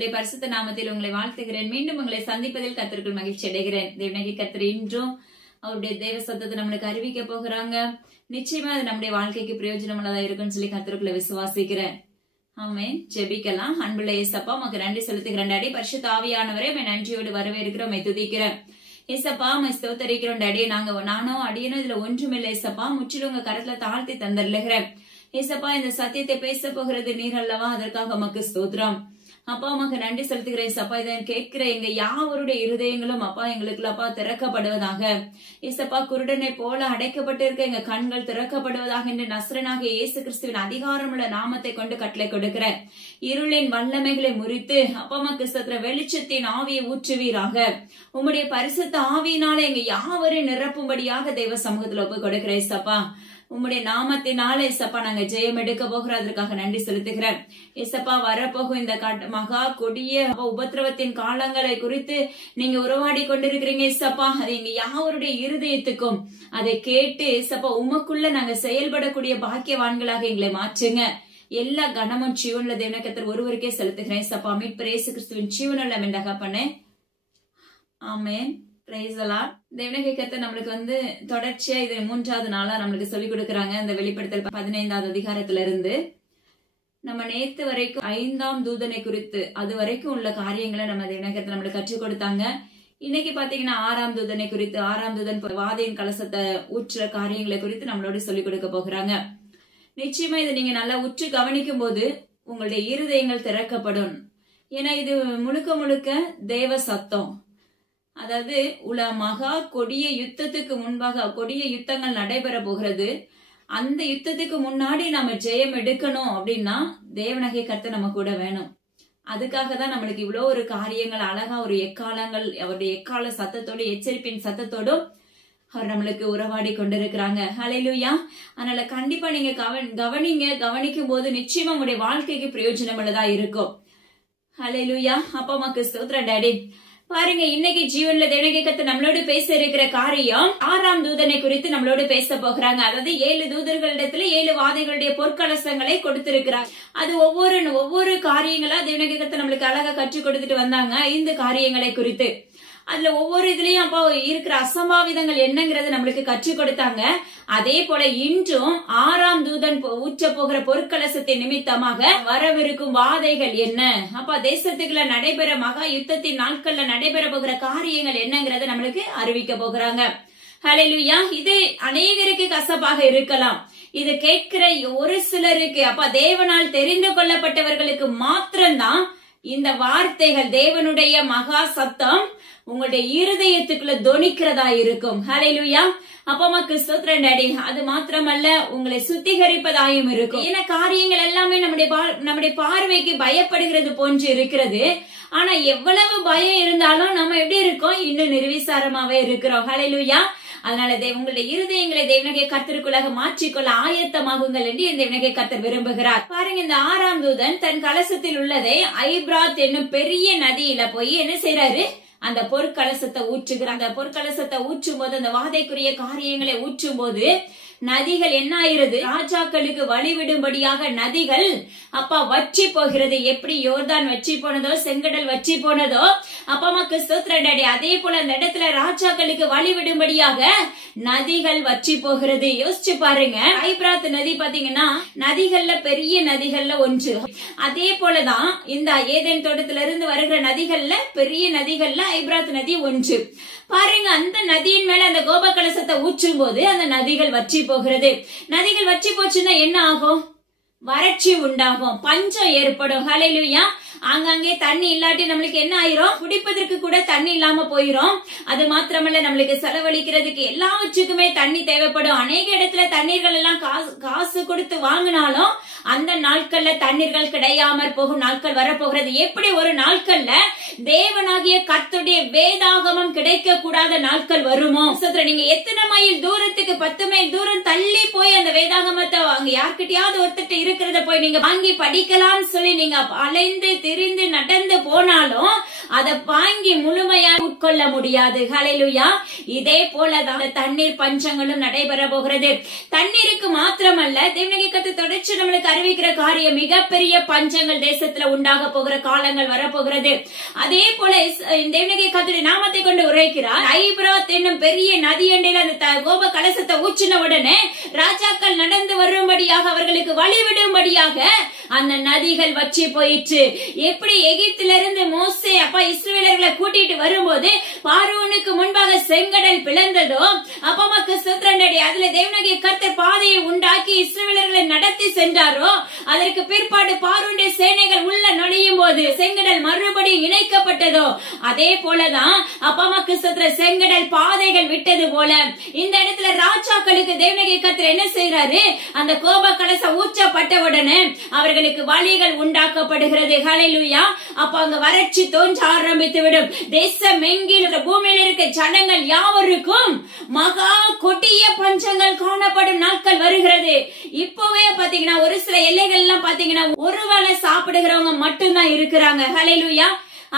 கர்த்தருடைய பரிசுத்த நாமத்தில் உங்களை வாழ்த்துகிறேன். மீண்டும் உங்களை சந்திப்பதில் கர்த்தருக்குள் மகிழ்ச்சி அடைகிறேன். தேவனாகிய கர்த்தர் இன்றும் அவருடைய தேவ சத்தத்தை நம்மளுக்கு அறிவிக்க போகிறாங்க. நிச்சயமா அது நம்முடைய வாழ்க்கைக்கு பிரயோஜனம் உள்ளதா இருக்குன்னு சொல்லி கர்த்தருக்குள்ள விசுவாசிக்கிறேன். ஆமென். ஜெபிக்கலாம். அன்புள்ள இயேசப்பா, உமக்கு நன்றி செலுத்துகிறேன் டாடி. பரிசுத்த ஆவியானவரே, உம்மை நன்றியோடு வரவேற்கிறோம், உம்மை துதிக்கிறேன். ஏசப்பா, உம்மை ஸ்தோத்தரிக்கிறோம் டாடி. நானும் அடியனும் இதுல ஒன்றுமில்லை ஏசப்பா, முற்றிலும் உங்க கரத்துல தாழ்த்தி தந்தருளுகிறேன். ஏசப்பா, இந்த சத்தியத்தை பேச போகிறது நீர் அல்லவா, அதற்காக உமக்கு ஸ்தோத்திரம். அப்பா, உமக்கு நன்றி செலுத்துகிறேன் சப்பா. இதை கேட்கிற எங்க யாவருடைய இருதயங்களும் அப்பா எங்களுக்குள்ளப்பா திறக்கப்படுவதாக. ஏசப்பா, குருடனை போல அடைக்கப்பட்டு இருக்க எங்க கண்கள் திறக்கப்படுவதாக என்று நசரனாக இயேசு கிறிஸ்துவின் அதிகாரமுள்ள நாமத்தை கொண்டு கட்டளை கொடுக்கிறேன். இருளின் வல்லமைகளை முறித்து அப்பா உமக்கு ஸ்தோத்திர வெளிச்சத்தின் ஆவியை ஊற்றுவீராக. உம்முடைய பரிசுத்த ஆவியினால எங்க யாவரையும் நிரப்பும்படியாக தெய்வ சமூகத்துல ஒப்பு கொடுக்கிறேன் சப்பா. உம்முடைய நாமத்தினால ஏசப்பா நாங்க ஜெயம் எடுக்க போகிறோம், அதற்காக நன்றி செலுத்துகிறேன். ஏசப்பா, வரப்போகும் இந்த மகா கொடிய உபத்திரவத்தின் காலங்களை குறித்து நீங்க உறவாடி கொண்டிருக்கிறீங்க ஏசப்பா. அது எங்க யாவருடைய இருதயத்துக்கும் அதை கேட்டு ஏசப்பா உமக்குள்ள நாங்க செயல்படக்கூடிய பாக்கியவான்களாக எங்களை மாற்றுங்க. எல்லா கனமும் ஜீவனுள்ள தேவனக்கத்தர் ஒருவருக்கே செலுத்துகிறேன் ஏசப்பா. மீட்பர் இயேசு கிறிஸ்துவின் ஜீவனுள்ள மெண்டக பண்ணு. ஆமென். தேவனாகிய கர்த்தர் நம்மளுக்கு தொடர்ச்சியா இது 3வது நாளா நம்மளுக்கு சொல்லிக் கொடுக்கறாங்க. இந்த வெளிப்படுத்தல் 15வது அதிகாரத்துல இருந்து நம்ம நேத்து வரைக்கும் 5ஆம் தூதனை குறித்து அது வரைக்கும் உள்ள காரியங்களை நம்ம தேவனாகிய கர்த்தர் நம்மளுக்கு கற்றுக் கொடுத்தாங்க. இன்னைக்கு பாத்தீங்கன்னா 6ஆம் தூதனை குறித்து, 6ஆம் தூதன் வாதையின் கலசத்தை ஊற்றுற காரியங்களை குறித்து நம்மளோட சொல்லிக் கொடுக்க போகிறாங்க. நிச்சயமா இதை நீங்க நல்லா உற்று கவனிக்கும் போது உங்களுடைய இருதயங்கள் திறக்கப்படும். ஏன்னா இது முழுக்க முழுக்க தேவ சத்தம். அதாவது மகா கொடிய யுத்தத்துக்கு முன்பாக கொடிய யுத்தங்கள் நடைபெற போகிறது. அந்த யுத்தத்துக்கு முன்னாடி நம்ம ஜெயம் எடுக்கணும் அப்படின்னா தேவனாகிய கர்த்தர் நம்ம கூட வேணும். அதுக்காக தான் நம்மளுக்கு இவ்வளவு ஒரு காரியங்கள் அழகா ஒரு எக்காலங்கள் அவருடைய எக்கால சத்தத்தோடு எச்சரிப்பின் சத்தத்தோடும் அவர் நம்மளுக்கு உறவாடி கொண்டிருக்கிறாங்க. ஹல்லேலூயா. அதனால கண்டிப்பா நீங்க கவனிக்கும் போது நிச்சயமா உங்களுடைய வாழ்க்கைக்கு பிரயோஜனம் உள்ளதா இருக்கும். ஹல்லேலூயா. அப்பா உமக்கு ஸ்தோத்திரம் டாடி. பாருங்க, இன்னைக்கு ஜீவன்ல தேவனாகிய கர்த்தர் நம்மளோடு பேச இருக்கிற காரியம் 6ஆம் தூதனை குறித்து நம்மளோடு பேச போகிறாங்க. அதாவது 7 தூதர்களிடத்துல 7 வாதைகளுடைய பொற்கலசங்களை கொடுத்திருக்கிறார். அது ஒவ்வொரு காரியங்களா தேவனாகிய கர்த்தர் நம்மளுக்கு அழகா கற்றுக் கொடுத்துட்டு வந்தாங்க. 5 காரியங்களை குறித்து அதுல ஒவ்வொரு இதுலயும் அப்போ இருக்கிற அசம்பாவிதங்கள் என்னங்கிறது நம்மளுக்கு கற்றுக் கொடுத்தாங்க. அதே போல இன்றும் 6ஆம் தூதன் ஊற்ற போகிற பொற்கலசத்தின் நிமித்தமாக வரவிருக்கும் வாதைகள் என்ன, அப்ப தேசத்துக்குள்ள நடைபெற மகா யுத்தத்தின் நாட்கள்ல நடைபெற போகிற காரியங்கள் என்னங்கறத நம்மளுக்கு அறிவிக்க போகிறாங்க. ஹல்லேலூயா. இது அநேகருக்கு கசப்பாக இருக்கலாம். இது கேட்கிற ஒரு சிலருக்கு அப்ப தேவனால் தெரிந்து கொள்ளப்பட்டவர்களுக்கு மாத்திரம்தான் இந்த வார்த்தைகள் தேவனுடைய மகா சத்தம் உங்களுடைய இருதயத்துக்குள்ள தொனிக்கிறதா இருக்கும். ஹல்லேலூயா. அப்பா உமக்கு ஸ்தோத்திரம் டாடி. அது மாத்திரமல்ல, உங்களை சுத்திகரிப்பதாயும் இருக்கும். ஏன்னா காரியங்கள் எல்லாமே நம்முடைய பார்வைக்கு பயப்படுகிறது போன்று இருக்கிறது. ஆனா எவ்வளவு பயம் இருந்தாலும் நம்ம எப்படி இருக்கோம், இன்னும் நிர்விசாரமாவே இருக்கிறோம். ஹல்லேலூயா. அதனால உங்களுடைய இருதயங்களை தேவனாகிய கர்த்தருக்குள்ளாக மாற்றிக்கொள்ள ஆயத்தமாகுங்கள் என்று தேவனாகிய கர்த்தர் விரும்புகிறார். பாருங்க, இந்த 6ஆம் தூதன் தன் கலசத்தில் உள்ளதை ஐபிராத் என்னும் பெரிய நதியில போய் என்ன செய்யறாரு, அந்த பொற்கலசத்தை ஊற்றுகிறார். அந்த பொற்கலசத்தை ஊற்றும் போது, அந்த வாதைக்குரிய காரியங்களை ஊற்றும் போது நதிகள் என்ன ஆயிருது, ராஜாக்களுக்கு வழிவிடும்படியாக நதிகள் அப்பா வற்றி போகிறது. எப்படி யோர்தான் வற்றி போனதோ, செங்கடல் வற்றி போனதோ, அப்பா உமக்கு ஸ்தோத்திரம் டாடி. அதே போல அந்த இடத்துல ராஜாக்களுக்கு வழிவிடும்படியாக நதிகள் வற்றி போகிறது. யோசிச்சு பாருங்க, ஐபிராத் நதி பாத்தீங்கன்னா நதிகள்ல பெரிய நதிகள்ல ஒன்று. அதே போலதான் இந்த ஏதேன் தோட்டத்துல இருந்து வருகிற நதிகள்ல பெரிய நதிகள்ல ஐபிராத் நதி ஒன்று. பாருங்க, அந்த நதியின் மேல அந்த கோப கலசத்தை ஊற்றும் போது அந்த நதிகள் வற்றி போகிறது. நதிகள் வற்றி போச்சுன்னா என்ன ஆகும், வறட்சி உண்டாகும், பஞ்சம் ஏற்படும். ஹல்லேலூயா. ஆங்காங்கே தண்ணி இல்லாட்டி நம்மளுக்கு என்ன ஆயிரும், குடிப்பதற்கு கூட தண்ணி இல்லாம போயிரும். அது மாத்திரமல்ல, நம்மளுக்கு செலவழிக்கிறதுக்கு எல்லாவற்றுக்குமே தண்ணி தேவைப்படும். அநேக இடத்துல தண்ணீர்கள் எல்லாம் காசு கொடுத்து வாங்கினாலும் அந்த நாட்கள்ல தண்ணீர்கள் கிடையாமற் போகும் நாட்கள் வரப்போகிறது. எப்படி ஒரு நாட்கள்ல தேவனாகிய கர்த்தருடைய வேதாகமம் கிடைக்க கூடாத நாட்கள் வருமோ, நீங்க எத்தனை மைல் தூரத்துக்கு 10 மைல் தூரம் தள்ளி போய் அந்த வேதாகமத்தை அங்க யார்கிட்டயாவது ஒருத்தட்டு இருக்கிறத போய் நீங்க வாங்கி படிக்கலாம்னு சொல்லி நீங்க அலைந்து திரிந்து நடந்து போனாலும் அதை வாங்கி முழுமையா உட்கொள்ள முடியாது. ஹல்லேலூயா. இதே போலதான் தண்ணீர் பஞ்சங்களும் நடைபெற போகிறது. தண்ணீருக்கு மாத்திரமல்ல, தேவனாகிய கர்த்தர் தொடர்ச்சி நம்மளுக்கு அறிவிக்கிற காரியம், மிகப்பெரிய பஞ்சங்கள் தேசத்துல உண்டாக போகிற காலங்கள் வரப்போகிறது. அதே போல தேவனாகிய கர்த்தருடைய நாமத்தை கொண்டு உரைக்கிறார். ஐபிராத் என்னும் பெரிய நதி அண்டையில அந்த கோப கலசத்தை ஊற்றின உடனே ராஜாக்கள் நடந்து வரும்படியாக, அவர்களுக்கு வழிவிடும்படியாக அந்த நதிகள் வற்றி போயிற்று. எப்படி எகிப்திலிருந்து மோசே அப்பா இஸ்ரவேலர்களை கூட்டிட்டு வரும்போது பார்வோனுக்கு முன்பாக செங்கடல் பிளந்ததோ, அப்பமாக்கு சுத்திரண்டடி அதுல தேவனாகிய கர்த்தர் பாதையை உண்டாக்கி இஸ்ரவேலர்களை நடத்தி சென்றாரோ, அதற்கு பிற்பாடு பார்வோனுடைய சேனைகள் உள்ள நுழையும் போது செங்கடல் மறுபடியும் இணைக்கப்பட்டதோ, அதே போலதான் அப்பமாக்கு சுத்திர செங்கடல் பாதைகள் விட்டது போல இந்த இடத்துல ராஜாக்களுக்கு தேவனாகிய கர்த்தர் என்ன செய்யறாரு? அந்த கோப கலசம் ஊற்றப்பட்டவுடனே அவர்களுக்கு வழிகள் உண்டாக்கப்படுகிறது. ஹல்லேலூயா. அப்ப அங்க வறட்சி தோன்ற ஆரம்பித்து விடும். தேசம் எங்கிலும் பூமியில் இருக்க ஜனங்கள் யாவருக்கும் மகா கொடிய பஞ்சங்கள் காணப்படும் நாட்கள் வருகிறது. இப்பவே பாத்தீங்கன்னா ஒரு சில எல்லைகள் எல்லாம் பாத்தீங்கன்னா ஒருவேளை சாப்பிடுகிறவங்க மட்டும்தான் இருக்கிறாங்க. ஹல்லேலூயா.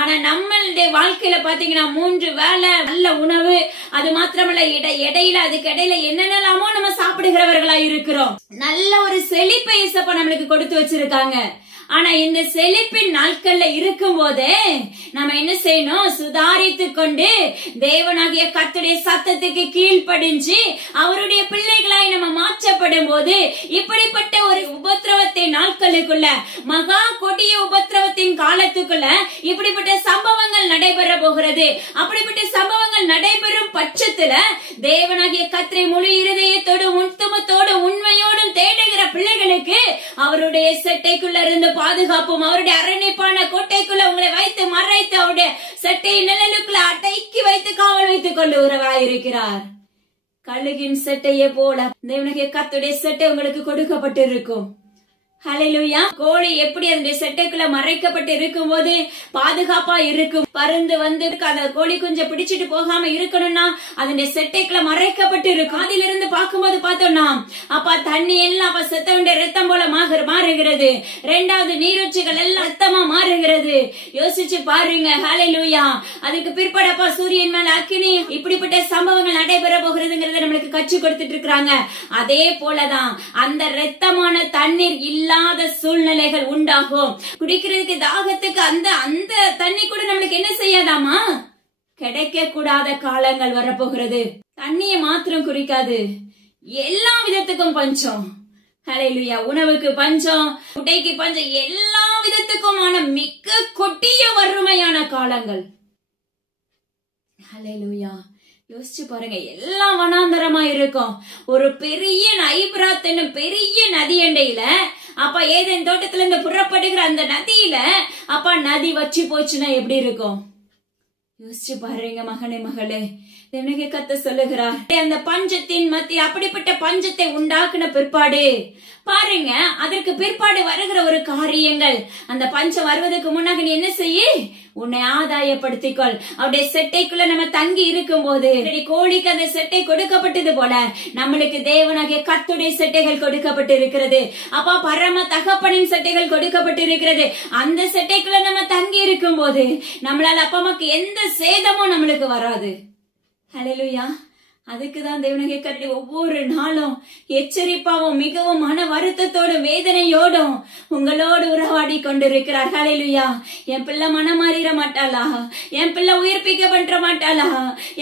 ஆனா நம்மளுடைய வாழ்க்கையில பாத்தீங்கன்னா 3 வேளை நல்ல உணவு, அது மாத்திரமல்ல இடையில அதுக்கு இடையில என்னென்னலாமோ நம்ம சாப்பிடுகிறவர்களா இருக்கிறோம். நல்ல ஒரு செழிப்பை இயேசப்பா நம்மளுக்கு கொடுத்து வச்சிருக்காங்க. ஆனா இந்த செழிப்பின் நாட்கள்ல இருக்கும் போதே நம்ம என்ன செய்யணும்? சுதாரித்து கொண்டு தேவனாகிய கர்த்தருடைய சத்தத்துக்கு கீழ்ப்படிஞ்சு அவருடைய பிள்ளைகளாய் நம்ம மாற்றப்படும் போது, இப்படிப்பட்ட ஒரு உபத்திரவத்தின் நாட்களுக்குள்ள, மகா கொடிய உபத்திரவத்தின் காலத்துக்குள்ள இப்படிப்பட்ட சம்பவங்கள் நடைபெற போகிறது. அப்படிப்பட்ட சம்பவங்கள் நடைபெறும் பட்சத்துல தேவனாகிய கர்த்தரை முழு இருதயத்தோடு உத்தமத்தோடு உண்மையோடும் தேடுகிற பிள்ளைகளுக்கு அவருடைய செட்டைக்குள்ள இருந்து பாதுகாப்பும், அவருடைய அரண்யப்பான கோட்டைக்குள்ள உங்களை வைத்து மறைத்து அவருடைய செட்டை நிழலுக்குள்ள அடக்கி வைத்து காவல் வைத்துக் கொள்ளுகிறவராயிருக்கிறார். கழுகின் செட்டையை போல தேவனாகிய கர்த்தருடைய செட்டை உங்களுக்கு கொடுக்கப்பட்டிருக்கும். ஹல்லேலூயா. கோழி எப்படி அந்த செட்டைக்குள்ள மறைக்கப்பட்டு இருக்கும் போது பாதுகாப்பா இருக்கும். பருந்து வந்து அந்த கோழி குஞ்சை பிடிச்சிட்டு போகாம இருக்கணும்னா அதனுடைய செட்டைக்குள்ள மறைக்கப்பட்டு இருக்கும். அதுல இருந்து பார்க்கும்போது பார்த்தோம்னா அப்ப தண்ணி எல்லாம் அப்ப செத்தவனுடைய ரத்தம் போல மாறுகிறது. 2வது நீரூற்றுகள் எல்லாம் ரத்தமா மாறுகிறது. யோசிச்சு பாருங்க. ஹல்லேலூயா. அதுக்கு பிற்பாடப்பா சூரியன் மேல அக்கினி, இப்படிப்பட்ட சம்பவங்கள் நடைபெற போகிறதுங்கிறத நம்மளுக்கு கற்றுக் கொடுத்துட்டு இருக்காங்க. அதே போலதான் அந்த ரத்தமான தண்ணீர் இல்லாத சூழ்நிலைகள் உண்டாகும். குடிக்கிறதுக்கு தாகத்துக்கு அந்த தண்ணி கூட நம்மளுக்கு என்ன செய்யாதாமா? கிடைக்க கூடாத காலங்கள் வரப்போகிறது. தண்ணியை மாத்திரம் குடிக்காது, எல்லா விதத்துக்கும் பஞ்சம். ஹல்லேலூயா. உணவுக்கு பஞ்சம், உடைக்கு பஞ்சம், எல்லா விதத்துக்குமான மிக கொடிய வறுமையான காலங்கள். ஹல்லேலூயா. யோசிச்சு பாருங்க. எல்லாம் வனாந்தரமா இருக்கும். ஒரு பெரிய ஐபிராத் என்னும் பெரிய நதி அண்டையில அப்ப ஏதேன் தோட்டத்துல இருந்து புறப்படுகிற அந்த நதியில அப்ப நதி வற்றி போச்சுன்னா எப்படி இருக்கும்? யோசிச்சு பாருங்க மகனே மகளே. தேவனாகிய கர்த்தர் சொல்லுகிறார், அந்த பஞ்சத்தின் மத்தியில் அப்படிப்பட்ட பஞ்சத்தை உண்டாக்குன பிற்பாடு பாருங்க, அதற்கு பிற்பாடு வருகிற ஒரு காரியங்கள், அந்த பஞ்சம் வருவதற்கு முன்னாக நீ என்ன செய்ய? உன்னை ஆதாயப்படுத்திக்கொள். அவருடைய செட்டைக்குள்ள நம்ம தங்கி இருக்கும் போது கோழிக்கு அந்த செட்டை கொடுக்கப்பட்டது போல நம்மளுக்கு தேவனாகிய கர்த்தருடைய செட்டைகள் கொடுக்கப்பட்டு இருக்கிறது. அப்பா பரம தகப்பனின் செட்டைகள் கொடுக்கப்பட்டு இருக்கிறது. அந்த செட்டைக்குள்ள நம்ம தங்கி இருக்கும் போது நம்மளால அப்பா அம்மாக்கு எந்த சேதமும் நம்மளுக்கு வராது. ஹல்லேலூயா. அதுக்குதான் தேவனாகிய கர்த்தர் ஒவ்வொரு நாளும் எச்சரிப்பாவும் மிகவும் மன வருத்தத்தோடும் வேதனையோடும் உங்களோடு உறவாடி கொண்டிருக்கிறார். ஹல்லேலூயா. என் பிள்ளை மனம் மாறிட மாட்டாளா? என் பிள்ளை உயிர்ப்பிக்க பண்ற மாட்டாளா?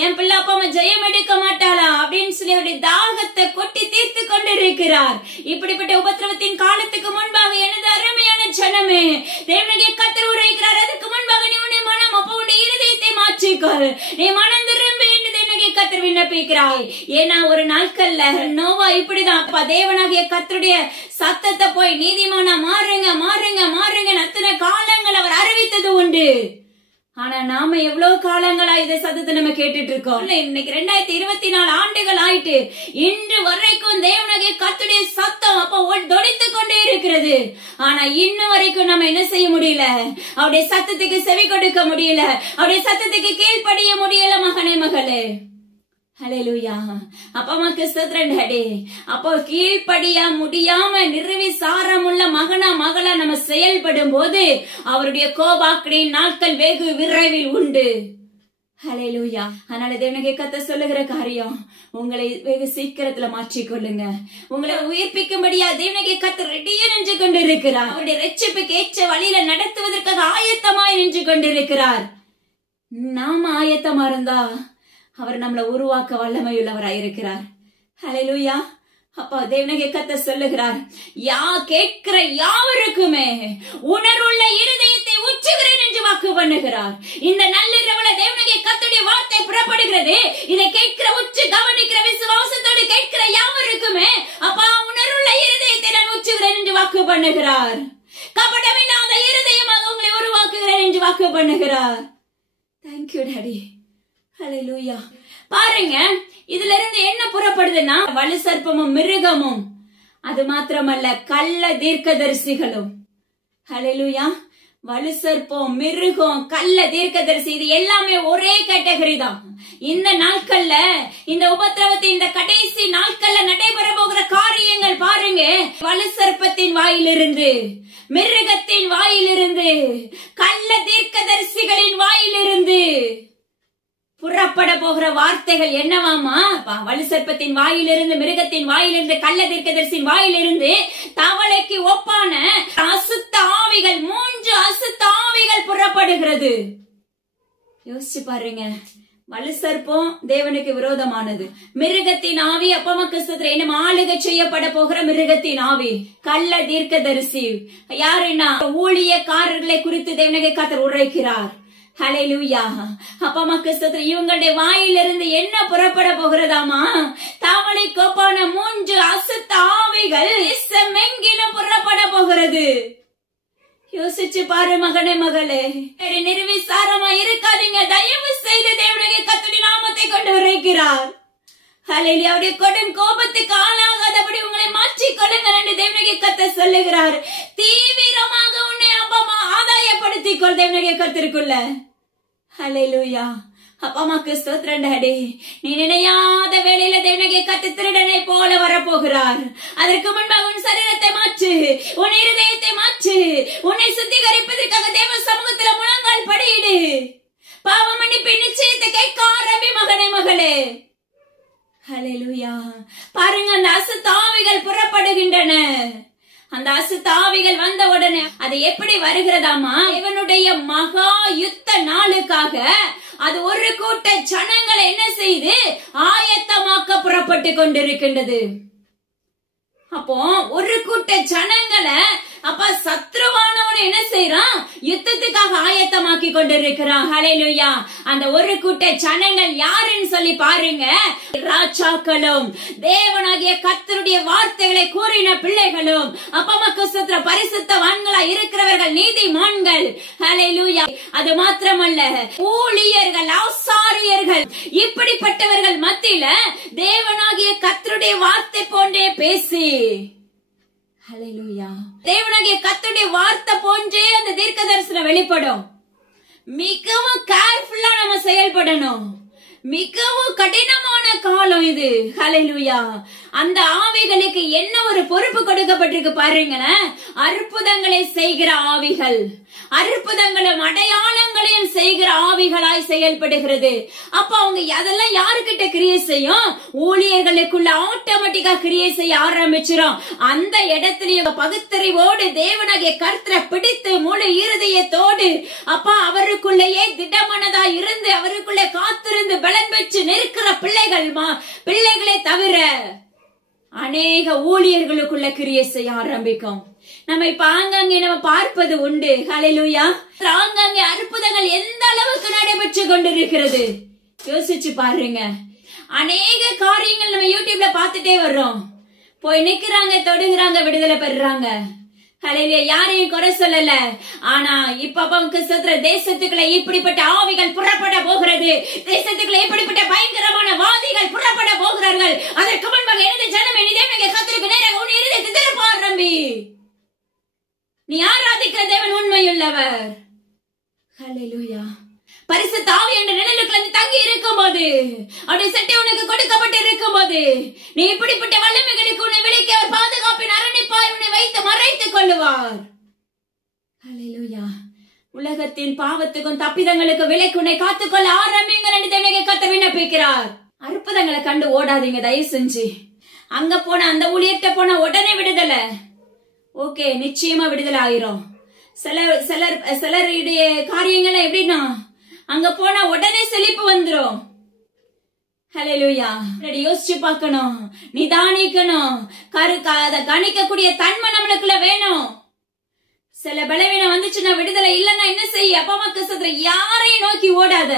என் பிள்ளை அப்பா அம்மா ஜெயம் எடுக்க மாட்டாளா? அப்படின்னு சொல்லி அவருடைய தாகத்தை கொட்டி தீர்த்து கொண்டிருக்கிறார். இப்படிப்பட்ட உபத்திரவத்தின் காலத்துக்கு முன்பாக எனது அருமையான ஜனமே, தேவனாகிய கர்த்தர் உரைக்கிறார், அதுக்கு முன்பாக நீ உன்னை மனம் அப்ப உன்னுடைய இருதயத்தை மாற்றிக்கொள். நீ மனம் திரும்பி கர்த்தர் விண்ணப்பிக்கிறாய். ஏன்னா ஒரு நாட்கள்ல நோவா இப்படிதான் அப்பா தேவனாகிய கர்த்தருடைய சத்தத்தை போய் நீதிமானா மாறுங்க மாறுங்க மாறுங்க அத்தனை காலங்கள் அவர் அறிவித்தது உண்டு. ஆனா நாம எவ்வளவு காலங்களா இதை சத்தத்தை நம்ம கேட்டுட்டு இருக்கோம். இன்னைக்கு 2024 ஆண்டுகள் ஆயிட்டு இன்று வரைக்கும் தேவனாகிய கர்த்தருடைய சத்தம் அப்ப தொனித்துக் கொண்டே இருக்கிறது. ஆனா இன்னும் வரைக்கும் நம்ம என்ன செய்ய முடியல? அவருடைய சத்தத்துக்கு செவி கொடுக்க முடியல, அவருடைய சத்தத்துக்கு கீழ்ப்படிய முடியல மகனே மகளே. ஹல்லேலூயா. அப்பா அம்மாக்கு ஸ்தோத்திரம் டாடி. அப்போ கீழ்ப்படியா முடியாம நிர்விசாரமுள்ள மகனா மகளா நம்ம செயல்படும் போது அவருடைய கோபாக்கினின் நாட்கள் வெகு விரைவில் உண்டு. ஹல்லேலூயா. அதனால தேவனுக்கு கர்த்தர் சொல்லுகிற காரியம், உங்களை வெகு சீக்கிரத்துல மாற்றிக்கொள்ளுங்க. உங்களை உயிர்ப்பிக்கும்படியா தேவனுக்கு கர்த்தர் ரெடியா நின்று கொண்டிருக்கிறார். அவருடைய ரட்சிப்புக்கு ஏற்ற வழியில நடத்துவதற்காக ஆயத்தமாய் நின்று கொண்டிருக்கிறார். நாம ஆயத்தமா இருந்தா அவர் நம்மளை உருவாக்க வல்லமையுள்ளவராயிருக்கிறார். ஹல்லேலூயா. அப்பா தேவனுக்கு கர்த்தர் சொல்லுகிறார், கேட்கிற யாவருக்குமே உணர்வுள்ள இருதயத்தை உச்சுகிறேன் என்று வாக்கு பண்ணுகிறார். இந்த நள்ளிரவுல தேவனுக்கு கர்த்தருடைய வார்த்தை புறப்படுகிறது. இதை கேட்கிற உச்சு கவனிக்கிற விசுவாசத்தோடு கேட்கிற யாவருக்குமே அப்பா உணர்வுள்ள இருதயத்தை நான் உச்சுகிறேன் என்று வாக்கு பண்ணுகிறார். கபடமில்லாத இருதயமாக உங்களை உருவாக்குகிறேன் என்று வாக்கு பண்ணுகிறார். Thank you daddy. ஹல்லேலூயா. பாருங்க, இதுல இருந்து என்ன புறப்படுதுன்னா வலு சர்ப்பமும் மிருகமும், அது மாத்திரமல்ல கள்ள தீர்க்கதரிசிகளும். ஹல்லேலூயா. வலு சர்ப்பம், மிருகம், கள்ள தீர்க்கதரிசி, இது எல்லாமே ஒரே கேட்டகரி தான். இந்த நாட்கள்ல, இந்த உபத்திரவத்தின் இந்த கடைசி நாட்கள்ல நடைபெற போகிற காரியங்கள் பாருங்க. வலு சர்ப்பத்தின் வாயிலிருந்து, மிருகத்தின் வாயிலிருந்து, கள்ள தீர்க்கதரிசிகளின் வாயிலிருந்து புறப்பட போகிற வார்த்தைகள் என்னவாமா? வலு சர்ப்பத்தின் வாயிலிருந்து, மிருகத்தின் வாயிலிருந்து, கள்ள தீர்க்கதரிசியின் வாயிலிருந்து தவளைக்கு ஒப்பான அசுத்த ஆவிகள், 3 அசுத்த ஆவிகள் புறப்படுகிறது. யோசிச்சு பாருங்க. வலு சர்ப்பம் தேவனுக்கு விரோதமானது. மிருகத்தின் ஆவி அப்பமக்கு ஸ்தோத்திரம் ஆளுகை செய்யப்பட போகிற மிருகத்தின் ஆவி. கள்ள தீர்க்கதரிசி யாருன்னா ஊழியக்காரர்களை குறித்து தேவனுக்கு கர்த்தர் உரைக்கிறார். ஹல்லேலூயா. அப்பா அம்மாக்கு ஸ்தோத்திரம். இவங்களுடைய வாயிலிருந்து என்ன புறப்பட போகிறதாமா? தவளை கோப்பான 3 அசுத்த ஆவிகள் எங்கேயும் புறப்பட போகிறது. யோசிச்சு பாரு மகனே, மகளே. நிர்விசாரமா இருக்காதீங்க. தயவு செய்து தேவனுடைய கர்த்தருடைய நாமத்தை கொண்டு உரைக்கிறார். ஹல்லேலூயா. அவருடைய கடும் கோபத்துக்கு ஆளாகாதபடி உங்களை மாற்றிக் கொள்ளுங்கள் என்று தேவனுடைய கர்த்தர் சொல்லுகிறார். தீவிரமாக உன்னை அப்பா ஆதாயப்படுத்திக் கொள் தேவனுடைய கர்த்தருக்குள்ள. ஹல்லேலூயா. அப்பா அம்மாக்கு ஸ்தோத்திரம் டாடி. நீ நினையாத வேளையில தேவனுடைய கர்த்தர் திருடனை போல வரப்போகிறார். அதற்கு முன்பாக உன் சரீரத்தை மாற்று, உன் இருதயத்தை மாற்று. உன்னை சுத்திகரிப்பதற்காக தேவ சமூகத்தில் முழங்கால் படியிடு. பாவ மன்னிப்பு நிச்சயத்தை கேட்க ஆரம்பி மகனே, மகளே. ஹல்லேலூயா. பாருங்க, அந்த அசுத்த ஆவிகள் புறப்படுகின்றன. அந்த அசுத்த ஆவிகள் வந்த உடனே அது எப்படி வருகிறதாமா? இவனுடைய மகா யுத்த நாளுக்காக அது ஒரு கூட்ட ஜனங்களை என்ன செய்து ஆயத்தமாக்க புறப்பட்டு கொண்டிருக்கின்றது. அப்போ ஒரு கூட்ட ஜனங்களை அப்ப சத்ருவானவன் என்ன செய்யறான்? யுத்தத்துக்காக ஆயத்தமாக்கி கொண்டிருக்கிறான். ஹல்லேலூயா. அந்த ஒரு கூட்ட ஜனங்கள் யாருன்னு சொல்லி பாருங்க. ராஜாக்களும் தேவனாகிய கர்த்தருடைய வார்த்தைகளை கூறின பிள்ளைகளும் அப்பமக்கு சுத்திர பரிசுத்தவான்களா இருக்கிறவர்கள், நீதிமான்கள். ஹல்லேலூயா. அது மாத்திரமல்ல, ஊழியர்கள், ஆசாரியர்கள், இப்படிப்பட்டவர்கள் மத்தியில தேவனாகிய கர்த்தருடைய வார்த்தை போன்றே பேசி, ஹல்லேலூயா, தேவனாகிய கர்த்தருடைய வார்த்தை போன்றே அந்த தீர்க்க தரிசனம் வெளிப்படும். மிகவும் கேர்ஃபுல்லா நம்ம செயல்படணும். மிகவும் கடினமான காலம் இது. ஹல்லேலூயா. அந்த ஆவிகளுக்கு என்ன ஒரு பொறுப்பு கொடுக்கப்பட்டிருக்கு பாருங்களேன். அற்புதங்களை செய்கிற ஆவிகள், அற்புதங்களும் அடையாளங்களையும் செய்கிற ஆவிகளாய் செயல்படுகிறது. அப்ப அவங்க அதெல்லாம் யாருக்கிட்ட கிரியை செய்யும்? ஊழியர்களுக்குள்ள ஆட்டோமேட்டிக்கா கிரியை செய்ய ஆரம்பிச்சிடும். அந்த இடத்துல பகுத்தறிவோடு தேவனாகிய கர்த்தரை பிடித்து முழு இருதயத்தோடு அப்பா அவருக்குள்ளேயே திடமனதா இருந்து அவருக்குள்ளே காத்திருந்து பலன் பெற்று நிற்கிற பிள்ளைகளே தவிர அநேக ஊழியர்களுக்குள்ள கிரியை செய்ய ஆரம்பிக்கும். நம்ம இப்ப ஆங்காங்கே நம்ம பார்ப்பது உண்டு. ஹல்லேலூயா. ஆங்காங்கே அற்புதங்கள் எந்த அளவுக்கு நடைபெற்று கொண்டிருக்கிறது யோசிச்சு பாருங்க. அநேக காரியங்கள் நம்ம யூடியூப்ல பார்த்துட்டே வர்றோம். போய் நிக்கிறாங்க, தொடுகிறாங்க, விடுதலை பெறுறாங்க. ஹல்லேலூயா. யாரையும் குறை சொல்லல. ஆனா இப்ப தேசத்துக்குள்ள இப்படிப்பட்ட ஆவிகள் புறப்பட போகிறது. தேசத்துக்குள்ள இப்படிப்பட்ட பயங்கரமான வாதிகள் புறப்பட போகிறார்கள். அதற்கு முன்பாக எனது ஜனமே, நீ தேவனுடைய கர்த்தருக்கு நேராக உன் இருதயத்தை திருப்ப ஆரம்பி. நீ ஆராதிக்கிற தேவன் உண்மையுள்ளவர். ஹல்லேலூயா. பரிசுத்த ஆவி என்ற நிழலுக்குள்ள நீ தங்கி இருக்கும் போது, அவருடைய சட்டை உனக்கு கொடுக்கப்பட்டு இருக்கும் போது, நீ இப்படிப்பட்ட வல்லமைகளுக்கு உன்னை விலக்கி அவர் பாதுகாப்பின் அரணிப்பாய் உன்னை வைத்து மறைத்துக் கொள்ளுவார். ஹல்லேலூயா. உலகத்தின் பாவத்துக்கும் தப்பிதங்களுக்கு விலக்கி உன்னை காத்துக்கொள்ள ஆரம்பிங்கள் என்று கர்த்தர் விண்ணப்பிக்கிறார். அற்புதங்களை கண்டு ஓடாதீங்க தயவு செஞ்சு. அங்க போன அந்த ஊழியர்கிட்ட போன உடனே விடுதலை, ஓகே, நிச்சயமா விடுதலை ஆயிரும். சிலருடைய காரியங்கள் எப்படின்னா அங்க போனா உடனே செழிப்பு வந்துரும். ஹல்லேலூயா. யோசிச்சு பார்க்கணும், நிதானிக்கணும், கணிக்கக்கூடிய தன்மை நம்மளுக்குள்ள வேணும். சில பலவீனம் வந்துச்சுன்னா விடுதலை இல்லைன்னா என்ன செய்ய? அப்பா அம்மா கசத்துல யாரையும் நோக்கி ஓடாத,